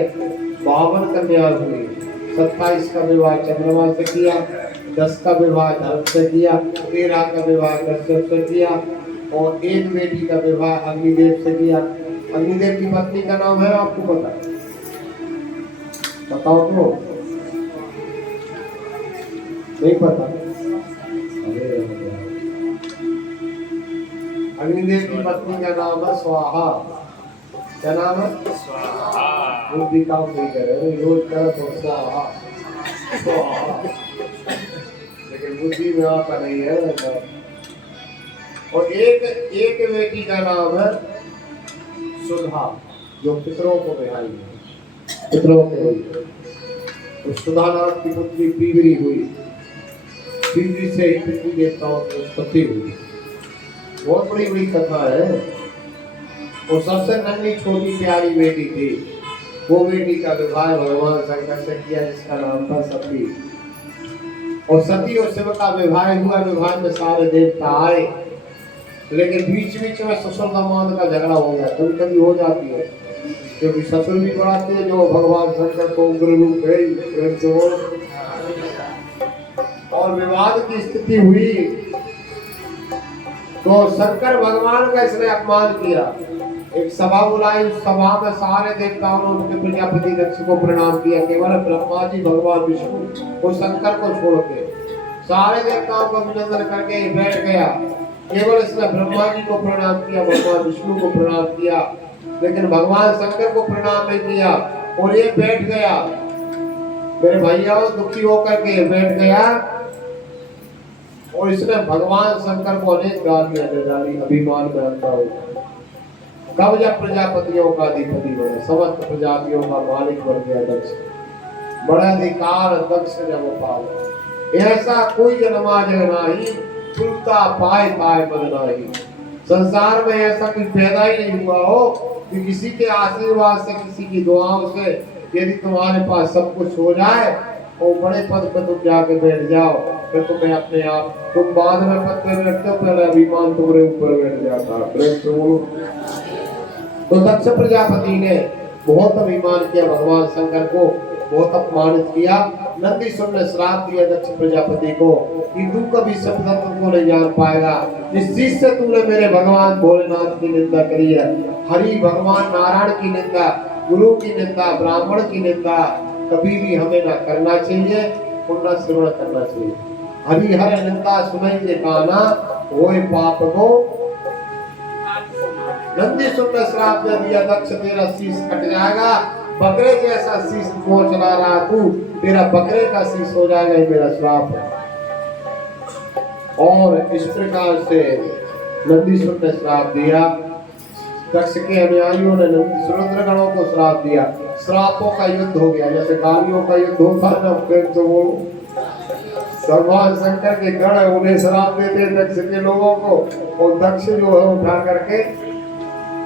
52 कन्या हुई, 27 का विवाह चंद्रमा से किया, 10 का विवाह धर्म से किया, 13 का विवाह कश्यप से किया और एक बेटी का विवाह अग्निदेव से किया। अग्निदेव की पत्नी का नाम है आपको पता? बताओ तो, नहीं पता? अग्निदेव की पत्नी का नाम है स्वाहा। क्या नाम है? बुद्धि काम नहीं करे, रोज करो तो स्वाहा स्वाहा, लेकिन बुद्धि में आता नहीं है। और एक बेटी का नाम है सुधा, जो पितरों को बिहारी है, पितरों के लिए। तो सुधा नाम की पुत्री पीवरी हुई, पीवरी से ही पितृ देवताओं की उत्पत्ति हुई। बहुत बड़ी बड़ी कथा है। और सबसे नन्ही छोटी प्यारी बेटी थी, वो बेटी का विवाह भगवान शंकर से किया, जिसका नाम था सती। और सती और शिव का विवाह हुआ। विवाह में सारे देवता आए, लेकिन बीच बीच में ससुर दामाद का झगड़ा हो गया। कभी कभी हो जाती है, क्योंकि ससुर भी बढ़ाते हैं जो भगवान शंकर को उग्र रूप है। और विवाद की स्थिति हुई तो शंकर भगवान का इसने अपमान किया। एक सभा बुलाई, उस सभा में सारे देवताओं ने उनके प्रजापति दक्ष को प्रणाम किया। केवल ब्रह्मा जी, भगवान विष्णु और शंकर को छोड़ के सारे देवताओं को अभिनंदन करके बैठ गया। केवल इसने ब्रह्मा जी को प्रणाम किया, भगवान विष्णु को प्रणाम किया, लेकिन भगवान शंकर को प्रणाम नहीं किया। और ये बैठ गया, मेरे भैया दुखी होकर के बैठ गया। और इसने भगवान शंकर को अनेक गालियां दे डाली, अभिमान में अंधा हो। कब जब प्रजापतियों का अधिपति बने, समस्त प्रजातियों का मालिक बन गया दक्ष, बड़ा अधिकार दक्ष जब पाल। ऐसा कोई जन्मा जग नाही, तुलता पाए पाए पद नाही। संसार में ऐसा कोई पैदा ही नहीं हुआ हो कि किसी के आशीर्वाद से, किसी की दुआओं से यदि तुम्हारे पास सब कुछ हो जाए और बड़े पद पर तुम जाके बैठ जाओ, फिर तुम्हें अपने आप, तुम बाद में पद पे बैठते हो, पहले अभिमान तुम्हारे ऊपर बैठ जाता। तो दक्ष प्रजापति ने बहुत अभिमान किया, भगवान शंकर को बहुत अपमानित किया। नंदीश्वर ने श्राप दिया दक्ष प्रजापति को कि तू कभी सततत्व को नहीं जान पाएगा। जिस चीज से तूने मेरे भगवान भोलेनाथ की निंदा करी है, हरि भगवान नारायण की निंदा, गुरु की निंदा, ब्राह्मण की निंदा, कभी भी हमें ना करना चाहिए और न श्रवण करना चाहिए। हरि हर निंदा सुनेंगे काना, होए पाप को। नंदीश्वर ने श्राप दे दिया, दक्ष तेरा शीश कट जाएगा, बकरे जैसा शीश मोह चला रहा तू, तेरा बकरे का शीश हो जाएगा, ये मेरा श्राप है। और इस प्रकार से नंदीश्वर ने श्राप दिया। दक्ष के अनुयायियों ने सुरेंद्र गणों को श्राप दिया। श्रापों का युद्ध हो गया, जैसे गालियों का युद्ध होता है ना, फिर तो वो भगवान शंकर के गण उन्हें श्राप देते हैं दक्ष के लोगों को, और दक्ष जो है उठा करके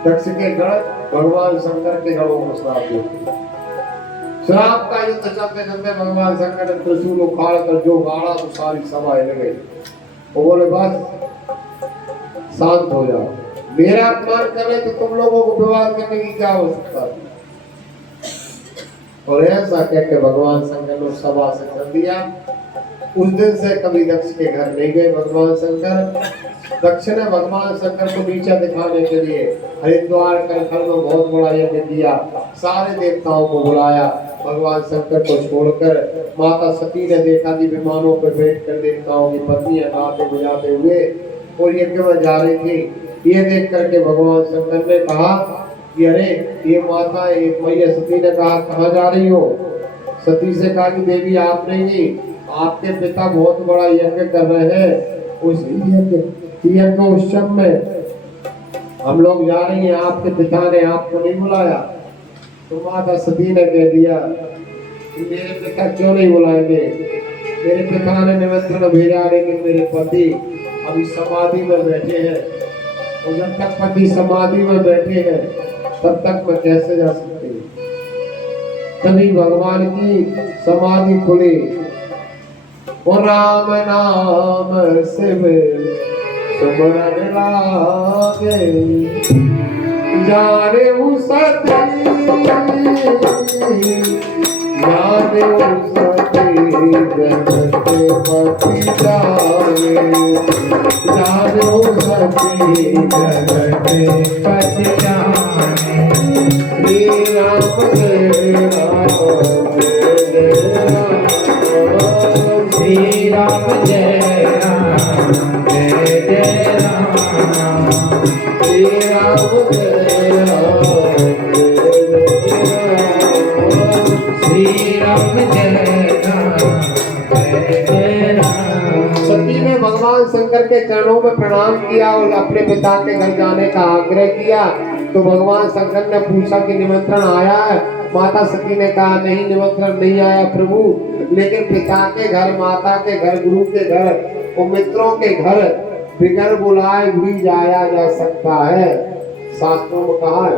दक्ष के गण भगवान शंकर के गणों को श्राप देते। श्राप का युद्ध चलते चलते भगवान शंकर ने त्रिशूल उखाड़ कर जो गाड़ा तो सारी सभा हिल गई। वो बोले बस शांत हो जाओ, मेरा अपमान करे तो तुम लोगों को विवाद करने की क्या आवश्यकता। और ऐसा कह के भगवान शंकर ने सभा से कर दिया। उस दिन से कभी दक्ष के घर नहीं गए भगवान शंकर। दक्ष ने भगवान शंकर को नीचा दिखाने के लिए हरिद्वार कलखल में बहुत बड़ा यज्ञ किया, सारे देवताओं को बुलाया। भगवान शंकर को छोड़कर माता सती ने देखा कि विमानों पर बैठकर देवताओं की पत्नियां गाते बजाते हुए और यज्ञ में जा रही थी। ये देख करके भगवान शंकर ने कहा कि अरे ये माता, एक मैया सती ने कहा कहाँ जा रही हो। सती से कहा कि देवी आप नहीं, आपके पिता बहुत बड़ा यज्ञ कर रहे हैं, उस यज्ञ उत्सव में हम लोग जा रही हैं, आपके पिता ने आपको नहीं बुलाया। तो माता सती ने कह दिया कि मेरे पिता क्यों नहीं बुलाएंगे, मेरे पिता ने निमंत्रण भेजा, लेकिन मेरे पति अभी समाधि में बैठे हैं, और जब तक पति समाधि में बैठे हैं तब तक मैं कैसे जा सकती हूँ। तभी भगवान की समाधि खुली, ओ राम नाम शिव सुमरन लागे, जाने सती जाने सती जगते पति जाने जानो सती जगते पति जाने श्री राम जय राम जय राम श्री राम जय राम जय जय राम श्री राम जय राम श्री राम जय राम जय जय राम। सती ने भगवान शंकर के चरणों में प्रणाम किया और अपने पिता के घर जाने का आग्रह किया। तो भगवान शंकर ने पूछा कि निमंत्रण आया है? माता सती ने कहा नहीं, निमंत्रण नहीं आया प्रभु, लेकिन पिता के घर, माता के घर, गुरु के घर और मित्रों के घर बिगर बुलाए भी जाया जा सकता है। शास्त्रों में कहा है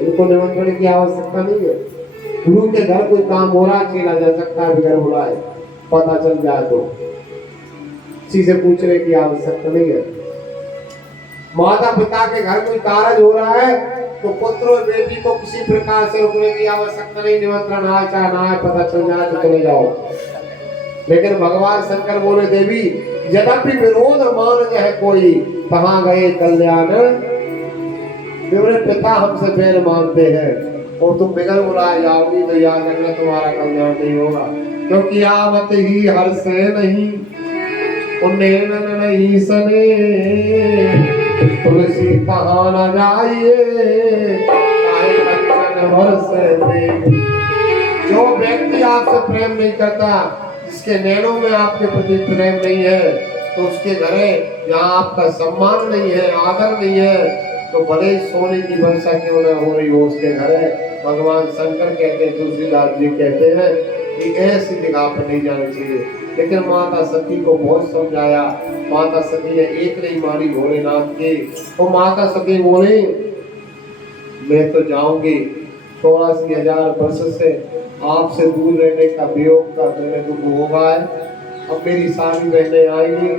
इनको निमंत्रण की आवश्यकता नहीं है। गुरु के घर कोई काम हो रहा चला जा सकता है बिगर बुलाए, पता चल जाए तो किसी से पूछने की आवश्यकता नहीं है। माता पिता के घर कोई कार्य हो रहा है तो पुत्र और बेटी को किसी प्रकार से रुकने की आवश्यकता नहीं। निमंत्रण आए चाहे ना आए, पता चल जाए तो चले जाओ। लेकिन भगवान शंकर बोले देवी यद्यपि विरोध मान है कोई, कहाँ गए कल्याण? मेरे पिता हमसे बैर मानते हैं और तुम बिगड़ बुलाए जाओगी तो याद रखना तुम्हारा कल्याण नहीं होगा। क्योंकि आवत ही हर्ष नहीं उन्हें नहीं सने, तुलसी कहाँ न जाइए जो व्यक्ति आपसे प्रेम नहीं करता, जिसके नैनों में आपके प्रति प्रेम नहीं है, तो उसके घरे यहाँ आपका सम्मान नहीं है, आदर नहीं है, तो भले ही सोने की वर्षा क्यों न हो रही हो उसके घरे। भगवान शंकर कहते हैं, तुलसीदास जी कहते हैं कि ऐसी जगह पर नहीं जाना चाहिए। लेकिन माता सती को बहुत समझाया। माता सती ने एक नहीं मानी भोलेनाथ की। वो माता सती बोली मैं तो जाऊंगी, 84,000 वर्ष से आपसे दूर रहने का वियोग का मेरे दुख होगा है। अब मेरी सारी बहनें आएंगी,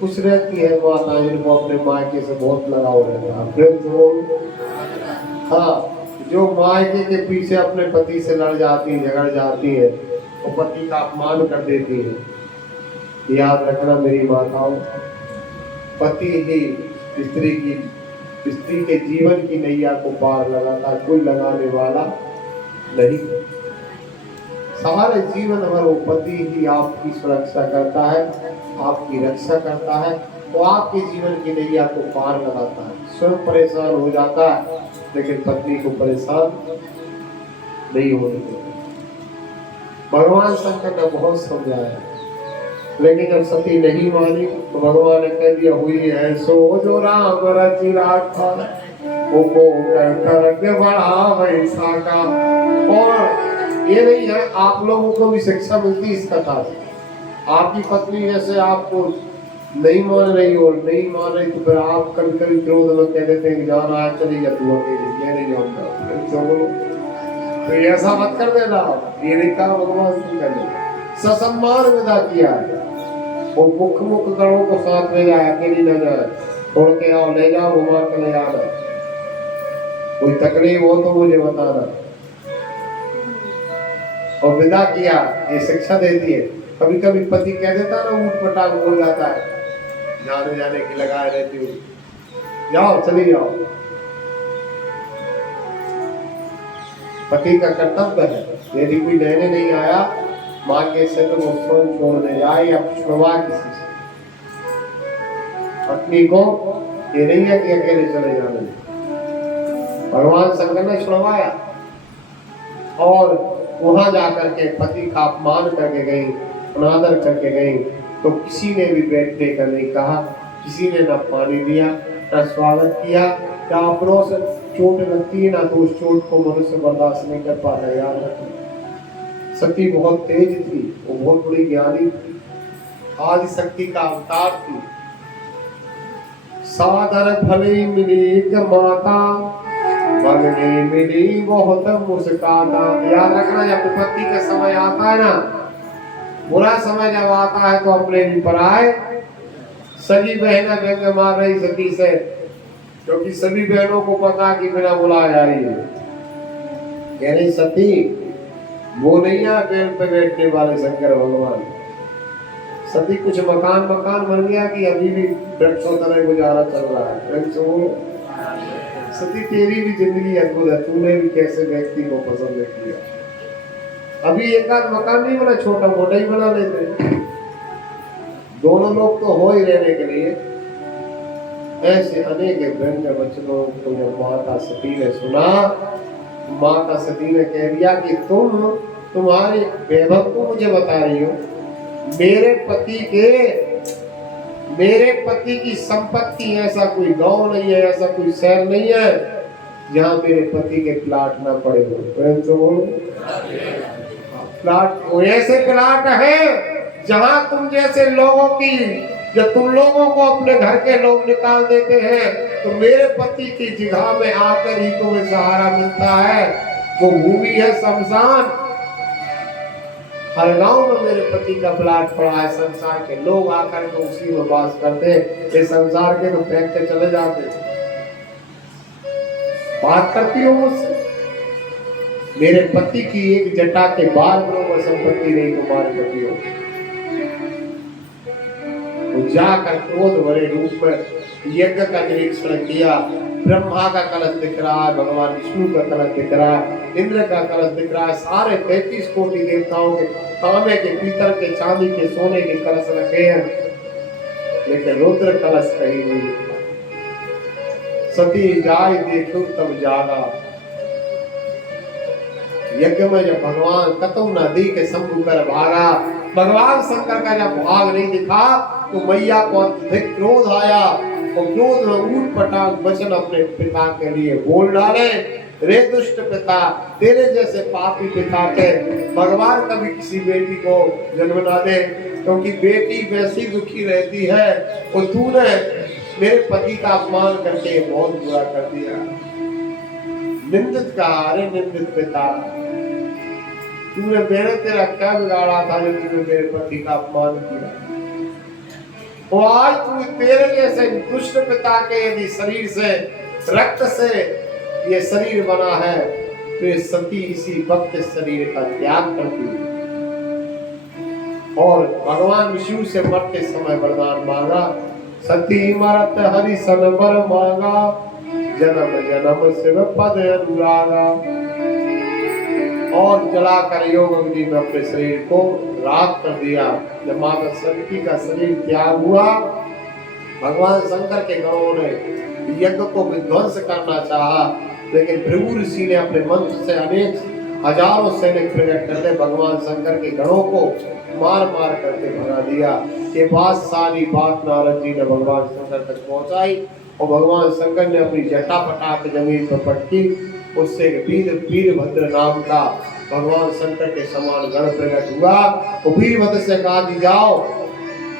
खुश रहती है माता, इनको अपने मायके से बहुत लगाव रहता है, प्रेम से बोलो। हाँ, जो मायके के पीछे अपने पति से लड़ जाती, झगड़ जाती है, वो पति का अपमान कर देती है। याद रखना मेरी माताओं, पति ही स्त्री के जीवन की नैया को पार लगाता, कोई लगाने वाला नहीं। सारे जीवन भर वो पति ही आपकी सुरक्षा करता है, आपकी रक्षा करता है, वो आपके जीवन की नैया को पार लगाता है। स्वयं परेशान हो जाता है लेकिन पत्नी को परेशान नहीं होने देता। भगवान शंकर ने बहुत समझाया, लेकिन जब सती नहीं मानी तो भगवान ने कह दिया हुई है सो जो राम रचि राखा वो करके बढ़ा वैसा का। और ये नहीं है, आप लोगों को भी शिक्षा मिलती इस कथा से। आपकी पत्नी जैसे आपको नहीं मान रही और नहीं मान रही तो फिर आप कभी कभी क्रोध में कह देते हैं कि जाना है चली जा तू अकेली, मैं नहीं जाऊंगा। तो ऐसा मत कर देना, ये नहीं कहा भगवान शंकर ने। ससम्मान विदा किया, वो मुख गणों को साथ ले जाए, अकेली न जाए, छोड़ के आओ, ले जाओ, घुमा के ले आना। कोई तकलीफ हो तो मुझे बताना। और विदा किया, ये शिक्षा देती है। कभी कभी पति कह देता ना, ऊट पटांग बोल जाता है, जाने जाने की लगाए रहती हूँ, जाओ चली जाओ। पति का कर्तव्य है, यदि कोई लेने नहीं आया माँ के से तो वो स्वयं छोड़ने जाए या छुड़वा किसी से। पत्नी को ये नहीं है कि अकेले चले जाने। भगवान शंकर ने छुड़वाया और वहां जाकर के पति का अपमान करके गई, अनादर करके गई, तो किसी ने भी बैठने का नहीं कहा, किसी ने न पानी दिया, न स्वागत किया। क्या अपनों से चोट लगती है ना, तो उस चोट को मनुष्य बर्दाश्त नहीं कर पाता। याद रखना, सती बहुत तेज थी, वो बहुत बड़ी ज्ञानी थी, आदि शक्ति का अवतार थी। सादर भले मिली माता, भगनी मिली बहुत मुस्काता। याद रखना, जब विपत्ति का समय आता है ना, बुरा समय जब आता है तो अपने भी पराए। सगी बहना व्यंग मार रही सती से, क्योंकि सभी बहनों को पता कि बिना बुलाए आ रही है। कह रही सती वो नहीं है बैल पे बैठने वाले शंकर भगवान। सती कुछ मकान बन गया कि अभी भी वृक्षों तरह गुजारा चल रहा है? वृक्षों सती तेरी भी जिंदगी अद्भुत है, तूने भी कैसे व्यक्ति को पसंद किया। अभी एक आध मकान नहीं बना, छोटा मोटा ही बना लेते, दोनों लोग तो हो ही रहने के लिए। ऐसे अनेक व्यंग्य वचनों को जब माता सती ने सुना, माता सती ने कह दिया कि तुम्हारे वैभव को मुझे बता रही हो, मेरे पति की संपत्ति ऐसा कोई गांव नहीं है, ऐसा कोई शहर नहीं है जहां मेरे पति के प्लाट ना पड़े हो। प्रेम से बोलो, प्लाट ऐसे प्लाट है जहां तुम जैसे लोगों की, जब तुम लोगों को अपने घर के लोग निकाल देते हैं तो मेरे पति की जगह में आकर ही तुम्हें सहारा मिलता है। वो भूमि है शमशान। हर गांव में मेरे पति का प्लाट पड़ा है, संसार के लोग आकर के उसी में वास करते, ये संसार के तो फेंक के चले जाते। बात करती हो मुझसे, मेरे पति की एक जटा के बाल बराबर संपत्ति नहीं तुम्हारे पति हो। जाकर क्रोध भरे रूप में यज्ञ का निरीक्षण किया। ब्रह्मा का कलश दिख रहा है, भगवान विष्णु का कलश दिख रहा है, इंद्र का कलश दिख रहा है, सारे 33 कोटि देवताओं के तांबे के, पीतल के, चांदी के, सोने के कलश रखे हैं, लेकिन रुद्र कलश कहीं नहीं दिखा। सती जाय देखो तब जागा। यज्ञ में जब भगवान कतौ नदी के शंभु कर भागा, भगवान शंकर का जब भाग नहीं दिखा तो मैया को अधिक क्रोध आया और क्रोध में ऊट पटांग वचन अपने पिता के लिए बोल डाले। रे दुष्ट पिता, तेरे जैसे पापी पिता के भगवान कभी किसी बेटी को जन्म ना दे, क्योंकि बेटी वैसी दुखी रहती है और तूने मेरे पति का अपमान करके बहुत बुरा कर दिया। निंदित कहा, अरे निंदित पिता, तूने मैंने तेरा क्या बिगाड़ा था जो तूने मेरे पति का अपमान किया। और आज तू तेरे जैसे दुष्ट पिता के यदि शरीर से, रक्त से ये शरीर बना है तो ये सती इसी वक्त शरीर का त्याग करती है। और भगवान विष्णु से मरते समय वरदान मांगा, सती मरत हरि सन वर मांगा, जन्म जन्म शिव पद अनुरागा। और जलाकर योग अग्नि में अपने शरीर को राख कर दिया। जब माता सती का शरीर त्याग हुआ, भगवान शंकर के गणों ने यज्ञ को विध्वंस करना चाहा, लेकिन भृगु ऋषि ने अपने मंत्र से अनेक हजारों सैनिक प्रकट करते भगवान शंकर के गणों को मार मार करके भगा दिया। ये बात सारी बात नारद जी ने भगवान शंकर तक पहुंचाई और भगवान शंकर ने अपनी जटा पटाक जमीन पर पटकी। उससे वीरभद्र नाम का भगवान शंकर के समान गण प्रकट हुआ। तो वीरभद्र से कहा कि जाओ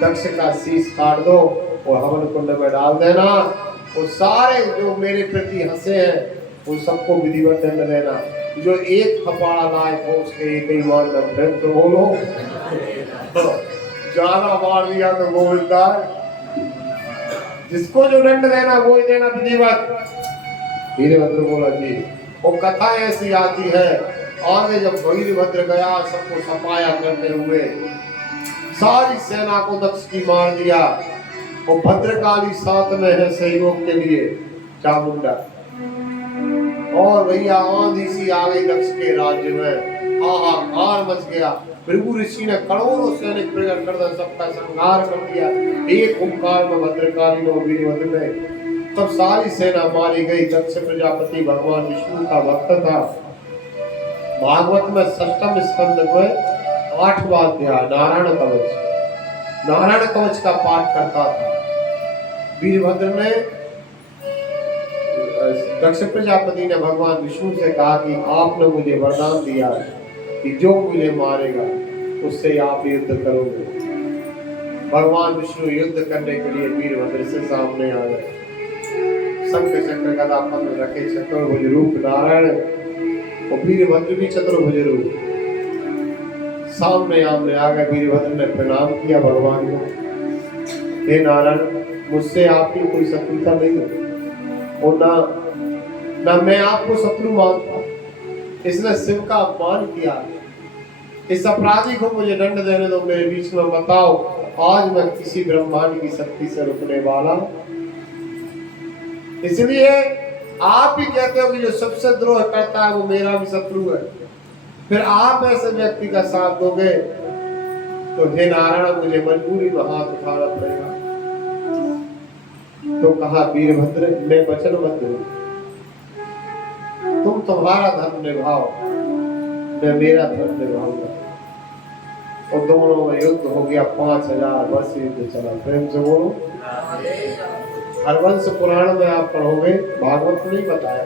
दक्ष का शीश काट दो और हवन कुंड में डाल देना, और सारे जो मेरे प्रति हंसे हैं उन सबको विधिवत दंड देना। जो एक थपाड़ा लाए तो उसके एक ही मार दंड तो बोलो, ज्यादा मार दिया तो गोविंदा, जिसको जो दंड देना वो ही देना विधिवत। वीरभद्र बोला जी। और कथा ऐसी आती है, आगे जब वीरभद्र गया सबको सफाया करते हुए सारी सेना को दक्ष की मार दिया, और भद्रकाली साथ में है सहयोग के लिए चामुंडा। और भैया आंधी सी आ गई दक्ष के राज्य में, हाहाकार मच गया। भृगु ऋषि ने करोड़ों सैनिक प्रकट कर सबका संहार कर दिया एक ओंकार में भद्रकाली और वीरभद्र ने। तब सारी सेना मारी गई। दक्ष प्रजापति भगवान विष्णु का भक्त था। भागवत में 6वें स्कंद में 8वां अध्याय नारायण कवच का पाठ करता था। वीरभद्र ने, दक्ष प्रजापति ने भगवान विष्णु से कहा कि आपने मुझे वरदान दिया कि जो मुझे मारेगा उससे आप युद्ध करोगे। भगवान विष्णु युद्ध करने के लिए वीरभद्र से सामने आ गए। शंख चक्र गदा पद्म रखे चतुर्भुज रूप नारायण, और वीरभद्र भी चतुर्भुज रूप सामने आमने आ गए। वीरभद्र ने प्रणाम किया भगवान को, हे नारायण, मुझसे आपकी कोई शत्रुता नहीं है और ना मैं आपको शत्रु मानता। इसने शिव का अपमान किया। इस अपराधी को मुझे दंड देने दो, मेरे बीच में बताओ आज मैं किसी ब्रह्मांड की शक्ति से रुकने वाला हूं। इसलिए आप भी कहते हो कि जो सबसे द्रोह करता है वो मेरा भी शत्रु है, फिर आप ऐसे व्यक्ति का साथ दोगे तो हे नारायण मुझे मजबूरी में हाथ उठाना पड़ेगा। तो कहा वीरभद्र मैं वचनबद्ध हूं, तुम तुम्हारा धर्म निभाओ, मैं मेरा धर्म निभाऊंगा। और दोनों में युद्ध हो गया। 5000 वर्ष युद्ध चला। प्रेम से बोलो। हरवंश पुराण में आप पढ़ोगे, भागवत में नहीं बताया,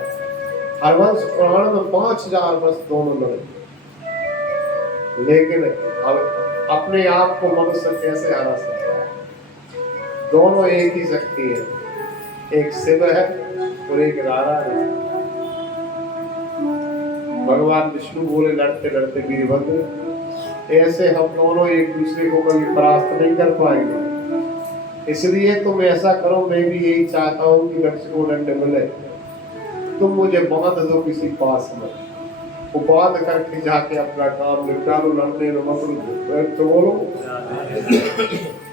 हरवंश पुराण में 5000 वर्ष दोनों लड़े। लेकिन अब अपने आप को मनुष्य कैसे हरा सकता है? दोनों एक ही शक्ति है, एक शिव है और एक रारा है। भगवान विष्णु बोले लड़ते लड़ते वीरभद्र, ऐसे हम दोनों एक दूसरे को कभी परास्त नहीं कर पाएंगे, इसलिए तुम ऐसा करो, मैं भी यही चाहता हूँ कि दक्ष को दंड मिले, तुम मुझे बांध दो किसी पास में, वो बांध करके जाके अपना काम निपटा लो, लड़ने में मत रुको। तो बोलो।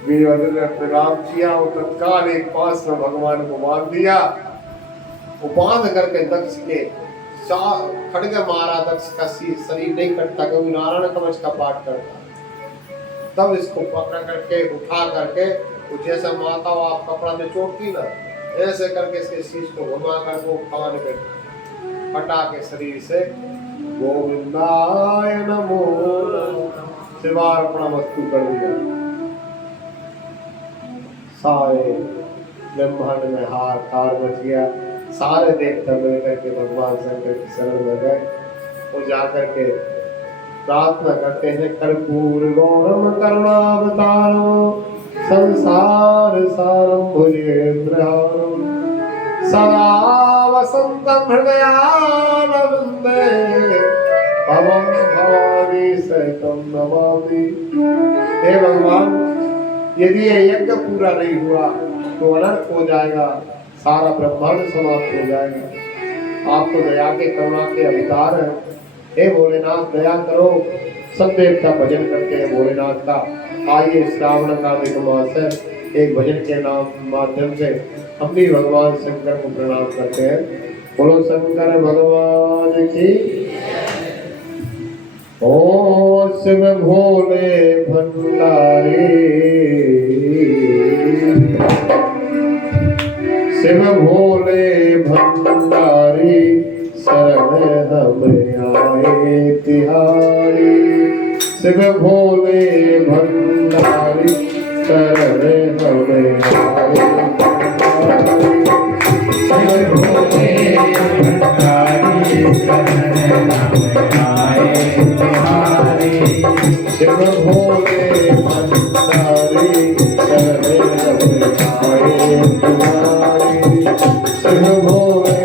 वीरभद्र ने प्रणाम किया और तत्काल एक पास में भगवान को बांध दिया। वो बांध करके दक्ष के खड़ग मारा। दक्ष का शरीर नहीं कटता क्योंकि नारायण कवच का पाठ करता। तब इसको पकड़ करके उठा करके वो जैसा माता हो आप कपड़ा में चोटती ना, ऐसे करके इसके शीश को घुमा कर वो कान पे हटा के शरीर से गोविंदाय नमो शिवार्पणमस्तु कर दिया। सारे ब्रह्मांड में हाहाकार मच गया। सारे देवता मिलकर के भगवान शंकर की शरण में गए और जाकर के प्रार्थना करते हैं, कर्पूर गौरम करुणावतारम संसार सारम भुजेन्द्रहारम सदा वसंतम हृदयारविंदे पवम भवानी सहितम नमामि। हे भगवान, यदि ये यज्ञ पूरा नहीं हुआ तो अनर्थ हो जाएगा, सारा ब्रह्मांड समाप्त हो जाएगा। आप तो दया के करुणा के अवतार हैं। हे भोलेनाथ दया करो। सब देवता भजन करते हैं भोलेनाथ का। आइए श्रावण का अधिक मास है, एक भजन के नाम माध्यम से हम भी भगवान शंकर को प्रणाम करते हैं। बोलो शंकर भगवान की। ओ शिव भोले भंडारी, शिव भोले भंडारी, शरण हमें आए तिहारी। शिव भोले भंडारी, शरण हमें आए तिहारी। शिव भोले भंडारी, शरण हमें आए तिहारी। शिव भोले भंडारी, शरण हमें आए तिहारी। शिव भोले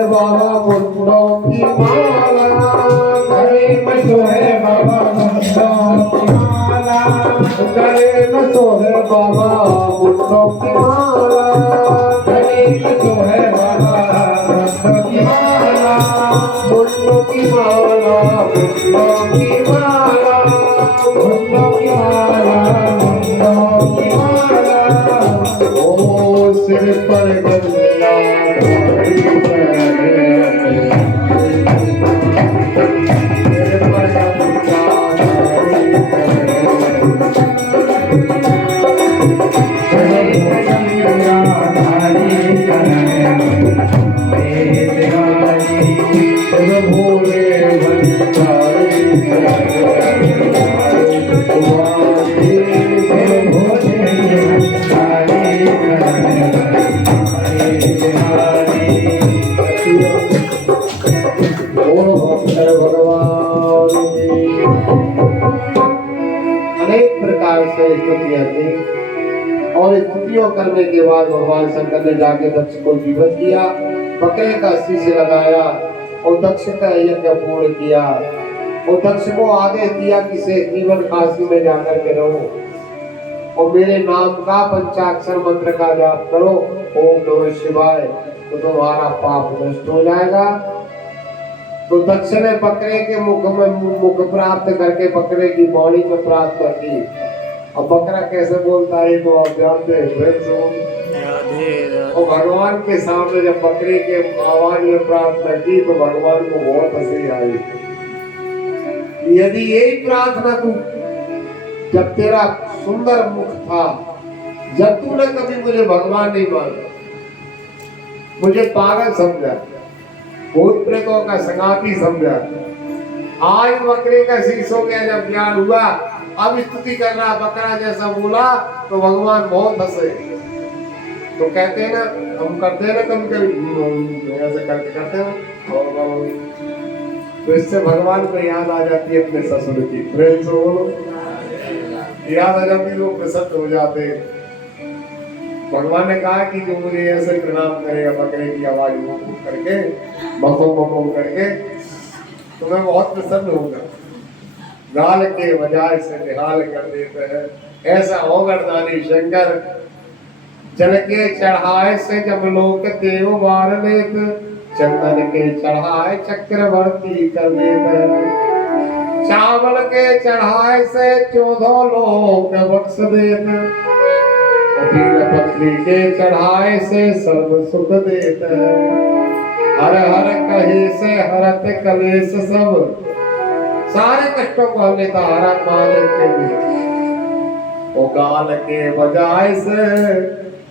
सोहे बाबा मुंडों की माला, गले में सोहे बाबा मुंडों की माला, गले में सोहे बाबा मुंडों की माला, गले में सोहे बाबा मुंडों की माला, मुंडों की माला, मुंडों की माला, मुंडों की माला, मुंडों की माला। ओ सिर पर गंगा धारी है, सिर पर गंगा धारी है, भोले भंडारी भगवान की अनेक प्रकार से स्तुतियां की और स्तुतियों करने के बाद भगवान शंकर ने जाके दक्ष को जीवित किया, बकरे का शीश लगाया और दक्ष का यज्ञ पूर्ण किया और दक्ष को आदेश दिया कि से जीवन काशी में जाकर के रहो और मेरे नाम का पंचाक्षर मंत्र का जाप करो, ओम नमः शिवाय, तो तुम्हारा पाप नष्ट हो जाएगा। तो दक्ष ने बकरे के मुख प्राप्त करके बकरे की बॉडी में प्राप्त कर दी। अब बकरा कैसे बोलता है तो आप जानते हैं। और भगवान के सामने जब बकरे के आवाज में प्रार्थना की तो भगवान को बहुत हंसी आई। यदि यही प्रार्थना तू जब तेरा सुंदर मुख था, जब तूने कभी मुझे भगवान नहीं माना, मुझे पागल समझा, भूत प्रेतों का संगाती समझा, आज बकरे का शीश हो गया, जब ज्ञान हुआ अब स्तुति कर रहा बकरा जैसा बोला तो भगवान बहुत हंसे। तो कहते हैं ना, हम करते हैं ना कभी ऐसे करते हैं और तो इससे भगवान को याद आ जाती है अपने ससुर की, प्रेम से बोलो, याद आ जाती है, लोग प्रसन्न हो जाते हैं। भगवान ने कहा कि जो मुझे ऐसे प्रणाम करेगा बकरे की आवाज करके बको बको करके तो मैं बहुत प्रसन्न होगा। गाल के बजाय से निहाल कर देते हैं, ऐसा औगरदानी शंकर जल के चढ़ाए से जब लोक देव बार लेत, चंदन के चढ़ाए चक्रवर्ती कर देते, चावल के चढ़ाए से 14 लोक बख्श देते, पत्नी के चढ़ाए से सर्व सुख देते, हर हर कहे से हरत कलेश सब, सारे कष्टों को हम लेता हरा महादेव के लिए, वो गाल के बजाय से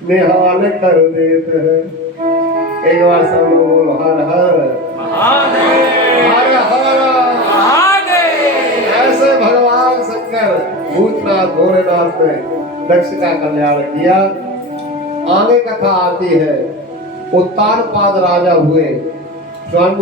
निहाल कर देते हैं। एक बार सब लोग बोलो हर हर महादेव, हर हर महादेव। ऐसे भगवान शंकर भूतनाथ भोलेनाथ ने दक्ष का कल्याण किया। आगे कथा आती है, उत्तानपाद राजा हुए, स्वयं